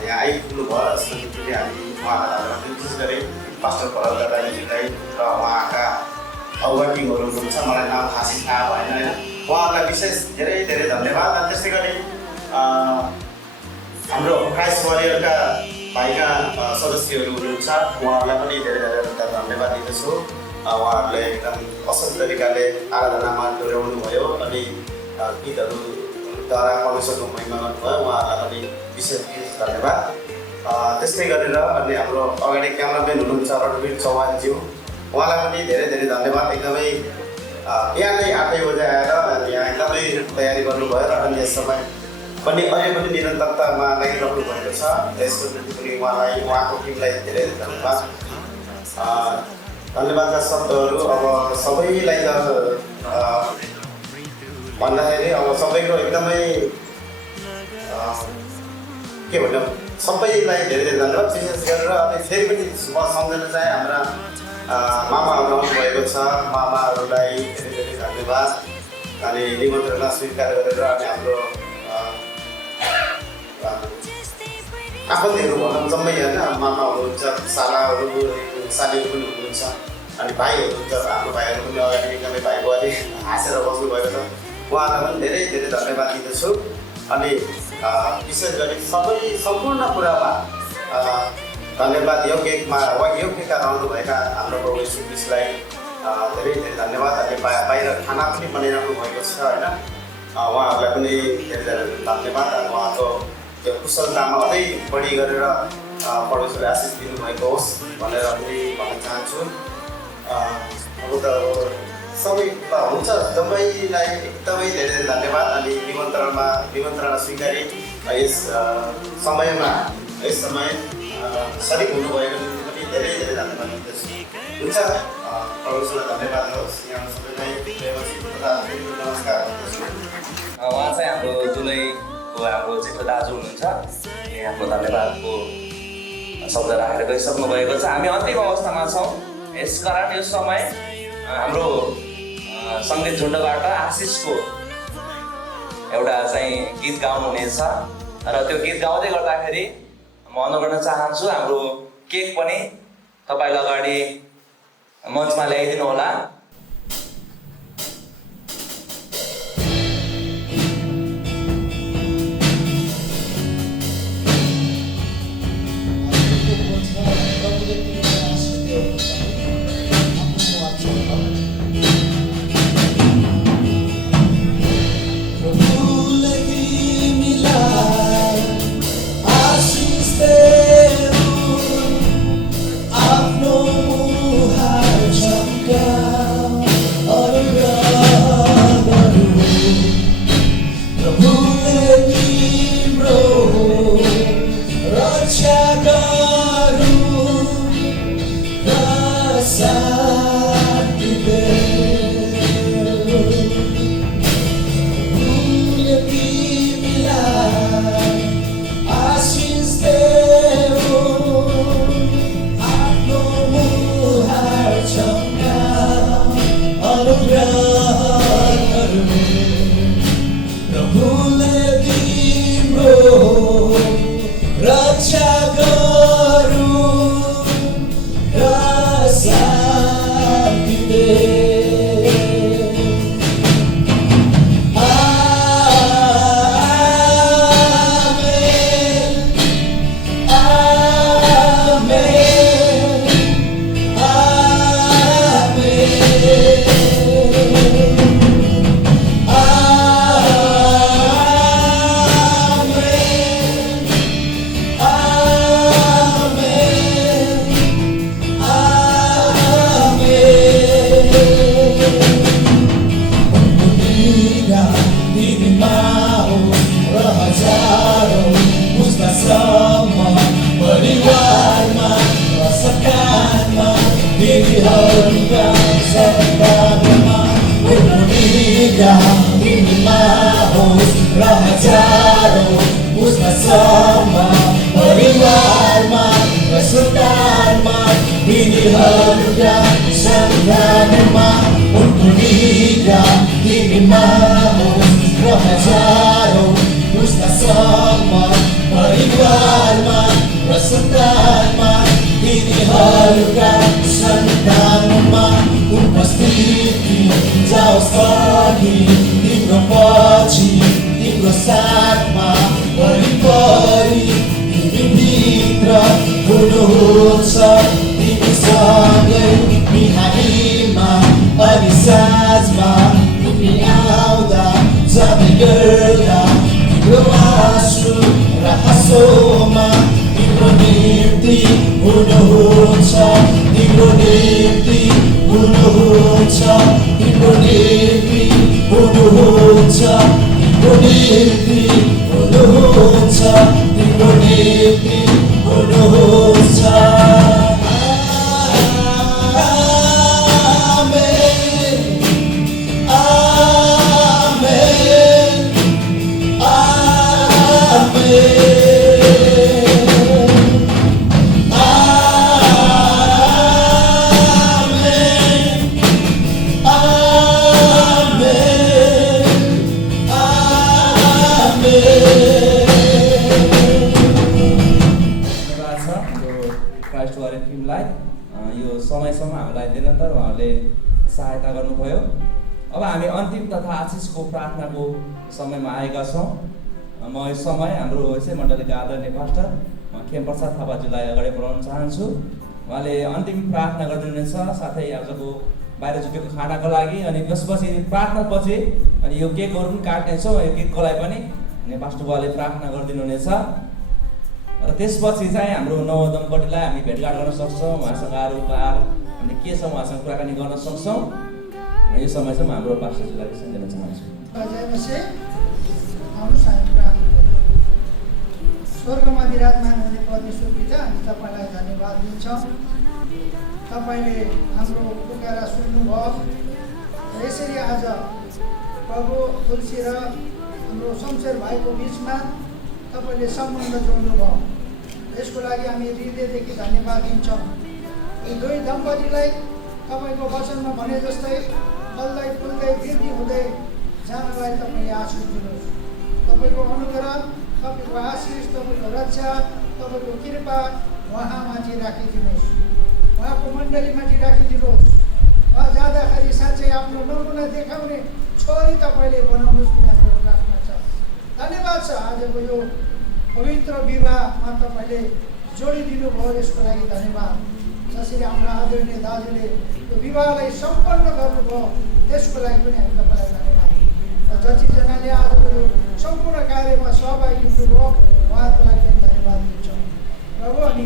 यहाँ आइपुग्नु भयो। त्यसपछि हामी उहाँलाई धन्यवाद दिन्छौँ। विशेष गरी पास्टर भरत दादाजीलाई र उहाँका अगुवाटीहरू हुनुहुन्छ, मलाई नाम खासै थाहा भएन होइन, उहाँहरूलाई विशेष धेरै धेरै धन्यवाद। अनि त्यसै गरी हाम्रो क्राइस्ट वरियरका भाइका सदस्यहरू हुनुहुन्छ, उहाँहरूलाई पनि धेरै धेरै धन्यवाद दिँदछु। उहाँहरूले एकदम असल तरिकाले आराधनामा डोर्याउनु भयो अनि गीतहरूद्वारा परमेश्वरको महिमा गर्नुभयो, उहाँहरूलाई पनि विशेष धन्यवाद। त्यस्तै गरेर अनि हाम्रो अगाडि क्यामराम्यान हुनुहुन्छ रणवीर चौहानज्यू, उहाँलाई पनि धेरै धेरै धन्यवाद। एकदमै बिहानै 8 बजे आएर यहाँ एकदमै तयारी गर्नुभयो र अनि यस समय पनि अहिले पनि निरन्तरतामा लागिरहनु भएको छ। यसको निम्ति पनि उहाँलाई उहाँको टिमलाई धेरै धन्यवाद। धन्यवादका शब्दहरू अब सबैलाई त भन्दाखेरि अब सबैको एकदमै के भन्नु, सबैलाई धेरै धेरै धन्यवाद। विशेष गरेर अनि फेरि पनि म सम्झन चाहे हाम्रा मामाहरू आउनुभएको छ, मामाहरूलाई धेरै धेरै धन्यवाद। अनि निमन्त्रणा स्वीकार गरेर अनि हाम्रो आफन्तहरू भनौँ जम्मै होइन, मामा हुनुहुन्छ, सालीहरू पनि हुनुहुन्छ अनि भाइहरू हुन्छ। हाम्रो भाइहरू पनि अगाडि एकदमै भाइ बुहारी हाँसेर बस्नुभएको छ, उहाँहरूलाई पनि धेरै धेरै धन्यवाद दिँदछु। अनि विशेष गरी सम्पूर्ण कुरामा धन्यवाद योग्यमा योग्यका रहनुभएका हाम्रो प्रभु यीशु ख्रीष्टलाई धेरै धेरै धन्यवाद। अनि बाहिर खाना पनि बनाइरहनु भएको छ होइन, उहाँहरूलाई पनि धेरै धेरै धन्यवाद। अनि उहाँको त्यो कुशलतामा अझै बढी गरेर परमेश्वरले आशिष दिनुभएको होस् भनेर पनि भन्न चाहन्छु। अब त सबै हुन्छ, सबैलाई एकदमै धेरै धेरै धन्यवाद। अनि निमन्त्रणा स्वीकारी यस समयमा यस समय सरिक हुनुभएको निम्ति पनि धेरै धेरै धन्यवाद दिँदछु। हुन्छ, परमेश्वरलाई धन्यवाद होस्। यहाँ सबैलाई नमस्कार भन्दछु। उहाँ चाहिँ हाम्रो जुलैको हाम्रो जेठो दाजु हुनुहुन्छ, आफ्नो धन्यवादको शब्द राखेर गइसक्नु भएको छ। हामी अन्तिम अवस्थामा छौँ, यसकारण यो समय हाम्रो सङ्गीत झुन्डबाट आशिषको एउटा चाहिँ गीत गाउनुहुनेछ र त्यो गीत गाउँदै गर्दाखेरि म अनुरोध गर्न चाहन्छु हाम्रो केक पनि तपाईँलाई अगाडि मञ्चमा ल्याइदिनु होला। रक्षा तिनीहरूका सन्तानमा उनको निद्रा तिमीमा होस् र हजारौँ पुस्तासम्म परिवारमा र सन्तानमा तिनीहरूका सन्तानमा उपस्थिति जाओस् अघि तिम्रो पछि तिम्रो साथमा वरिपरि तिमी भित्र हुनुहुन्छ तिमीसँगै बिहानीमा अनि साँझमा तिमी आउँदा जाँदै गर्दा तिम्रो आँसु र हाँसोमा तिम्रो निम्ति हुनुहुन्छ तिम्रो निम्ति हुनुहुन्छ तिम्रो निम्ति हुनुहुन्छ तिम्रो निम्ति हुनुहुन्छ तिम्रो निम्ति हुनुहुन्छ यो समयसम्म हामीलाई निरन्तर उहाँहरूले सहायता गर्नुभयो। अब हामी अन्तिम तथा आशिषको प्रार्थनाको समयमा आएका छौँ। म यो समय हाम्रो यसै मण्डलीका आदरणीय पास्टर खेमप्रसाद थापाज्यूलाई अगाडि बढाउन चाहन्छु। उहाँले अन्तिम प्रार्थना गरिदिनुहुनेछ, साथै आजको बाहिर झुकेको खानाको लागि। अनि त्यसपछि प्रार्थनापछि अनि यो केकहरू पनि काट्नेछौँ। यो केकको लागि पनि पास्टर बुवाले प्रार्थना गरिदिनुहुनेछ र त्यसपछि चाहिँ हाम्रो नवदम्पतिलाई हामी भेटघाट गर्न सक्छौँ। उहाँसँग आरोपकार अनि के छ उहाँसँग कुराकानी गर्न सक्छौँ। यो समयसम्म हाम्रो पास्टरजीलाई सम्झिन चाहन्छु। स्वर्गमा विराजमान हुने परमेश्वर पिता, हामी तपाईँलाई धन्यवाद दिन्छौँ। तपाईँले हाम्रो पुकारा सुन्नुभयो। यसरी आज प्रभु तुलसी र हाम्रो शमशेर भाइको बिचमा तपाईँले सम्बन्ध जोड्नुभयो। यसको लागि हामी हृदयदेखि धन्यवाद दिन्छौँ। यी दुई दम्पतिलाई तपाईँको वचनमा भने जस्तै बल्दै फुल्दै वृद्धि हुँदै जानलाई तपाईँले आशिष दिनुहोस्। तपाईँको अनुग्रह, तपाईँको आशिष, तपाईँको रक्षा, तपाईँको कृपा उहाँमाथि राखिदिनुहोस्। उहाँको मण्डलीमाथि राखिदिनुहोस्। उहाँ जाँदाखेरि साँच्चै आफ्नो नमुना देखाउने छोरी तपाईँले बनाउनुहोस् भन्ने हाम्रो प्रार्थना छ। धन्यवाद छ आजको यो पवित्र विवाहमा तपाईँले जोडिदिनु भयो, यसको लागि धन्यवाद। जसरी हाम्रो आदरणीय दाजुले यो विवाहलाई सम्पन्न गर्नुभयो, त्यसको लागि पनि हामी तपाईँलाई धन्यवाद। र जतिजनाले आजको यो सम्पूर्ण कार्यमा सहभागी हुनुभयो उहाँको लागि पनि धन्यवाद दिन्छौँ प्रभु। अनि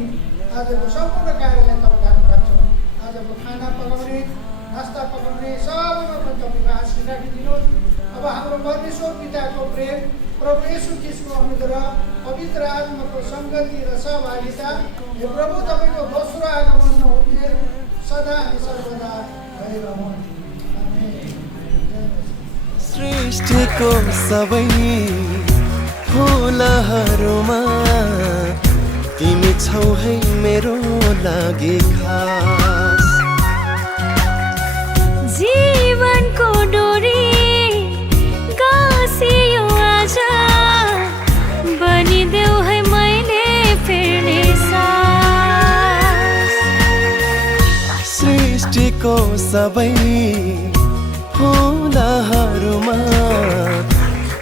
आजको सम्पूर्ण कार्यलाई तपाईँ ध्यान राख्छौँ। आजको खाना पकाउने, नास्ता पकाउने सबैमा पनि तपाईँको आशीष राखिदिनुहोस्। अब हाम्रो परमेश्वर पिताको प्रेम, प्रभु येशू ख्रीष्टको अनुग्रह, पवित्र आत्माको सङ्गति र सहभागिता यो प्रभु तपाईँको दोस्रो आगमनमा हुने सदा अनि सर्वदा भइरहन्। सृष्टिको सबै फुलहरूमा तिमी छौ है मेरो लागि खास। जीवनको डोरी गाँसियो आज, बनिदेऊ है मैले फेर्ने सास। सृष्टिको सबै फुलहरूमा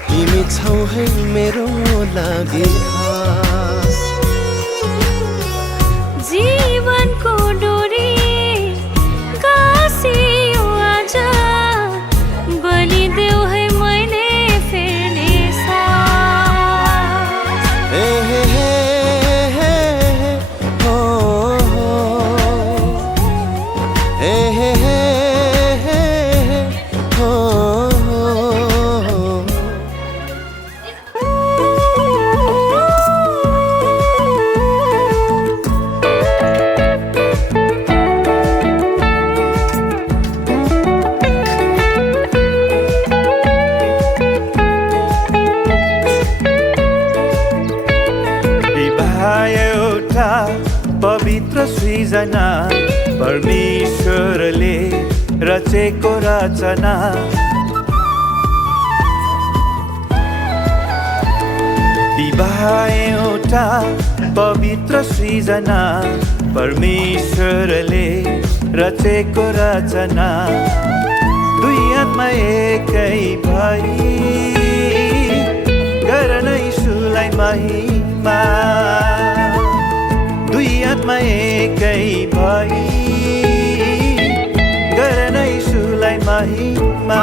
तिमी छौ है मेरो लागि खास। जीवनको डोरी गाँसियो आज, बनिदेऊ है मैले फेर्ने सास। हे हे हे हे हो हे हे हे हो। पवित्र सृजना परमेश्वरले रचेको रचना विवाह एउटा पवित्र सृजना परमेश्वरले रचेको रचना दुई आत्मा एकै भई गर्न यीशुलाई महिमा दुई आत्मा एकै भई गर्न यीशुलाई महिमा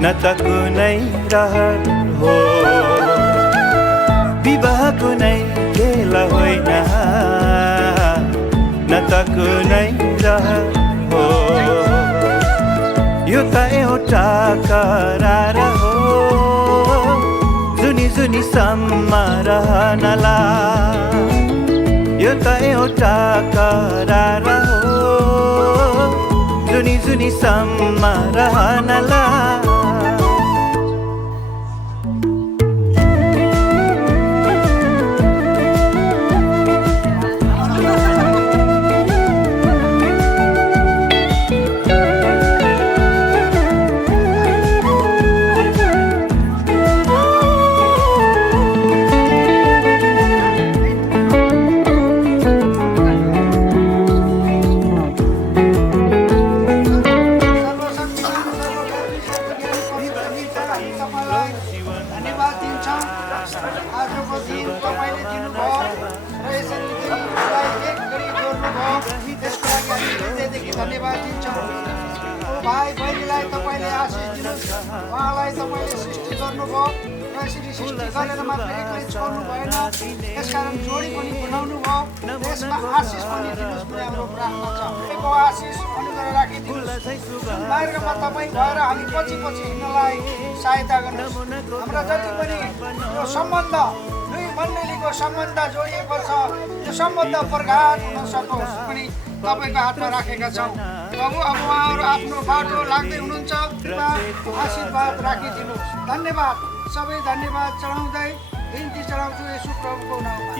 न त कुनै रहर हो विवाह कुनै खेल होइन न त कुनै रहर हो यो त एउटा करार हो जुनी जुनी सम्म रहनलाई यो त एउटा करार हो जुनी जुनी सम्म रहनलाई धन्यवाद दिन्छौँ। भाइ बहिनीलाई तपाईँले आशिष दिनुहोस्, उहाँलाई तपाईँले सृष्टि गर्नुभयो र यसरी सृष्टि गरेर मात्र एक्लै छोड्नु भएन, त्यसकारण जोडी पनि बनाउनु भयो, त्यसमा आशिष पनि दिनुहोस् भन्ने हाम्रो प्रार्थना छ। तपाईँको आशिष अनुग्रह राखिदिनुहोस्, मार्गमा तपाईँ भएर हामी पछि पछि हिँड्नलाई सहायता गर्नुहोस्। हाम्रा जति पनि यो सम्बन्ध दुई मण्डलीको सम्बन्ध जोडिएको छ, यो सम्बन्ध प्रघात हुन सकोस् पनि तपाईँको हातमा राखेका छौँ। प्रभु अब उहाँहरू आफ्नो बाटो लाग्दै हुनुहुन्छ, आशीर्वाद राखिदिनुहोस्। धन्यवाद, सबै धन्यवाद चढाउँदै बिन्ती चढाउँछु येशू प्रभुको नाममा।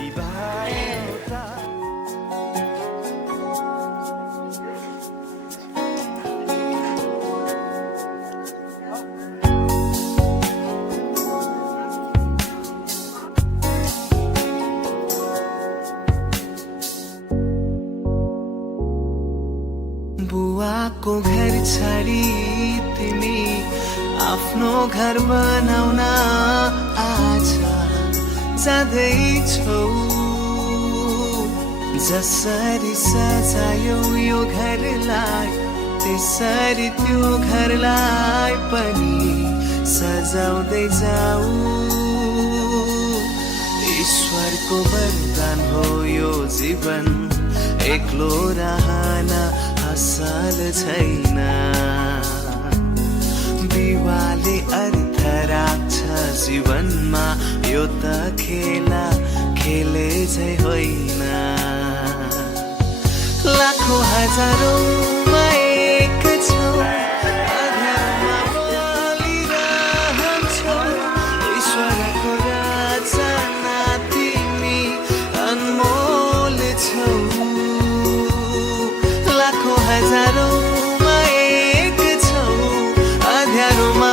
बुवाको घर छाडी तिमी आफ्नो घर बनाउन आज जाँदैछौ। जसरी सजायौ यो घरलाई त्यसरी त्यो घरलाई पनि सजाउँदै जाऊ। ईश्वरको वरदान हो यो जीवन, एक्लो रहन असल छैन। विवाहले अर्थ राख्छ जीवनमा, यो त खेला खेले चाहिँ होइन। लाखौँ हजारौँमा एक छौ, आधारमा बोलिरहन्छौ। ईश्वरको रचना तिमी अनमोल छौ। लाखौँ हजारौँमा एक छौ, अँध्यारोमा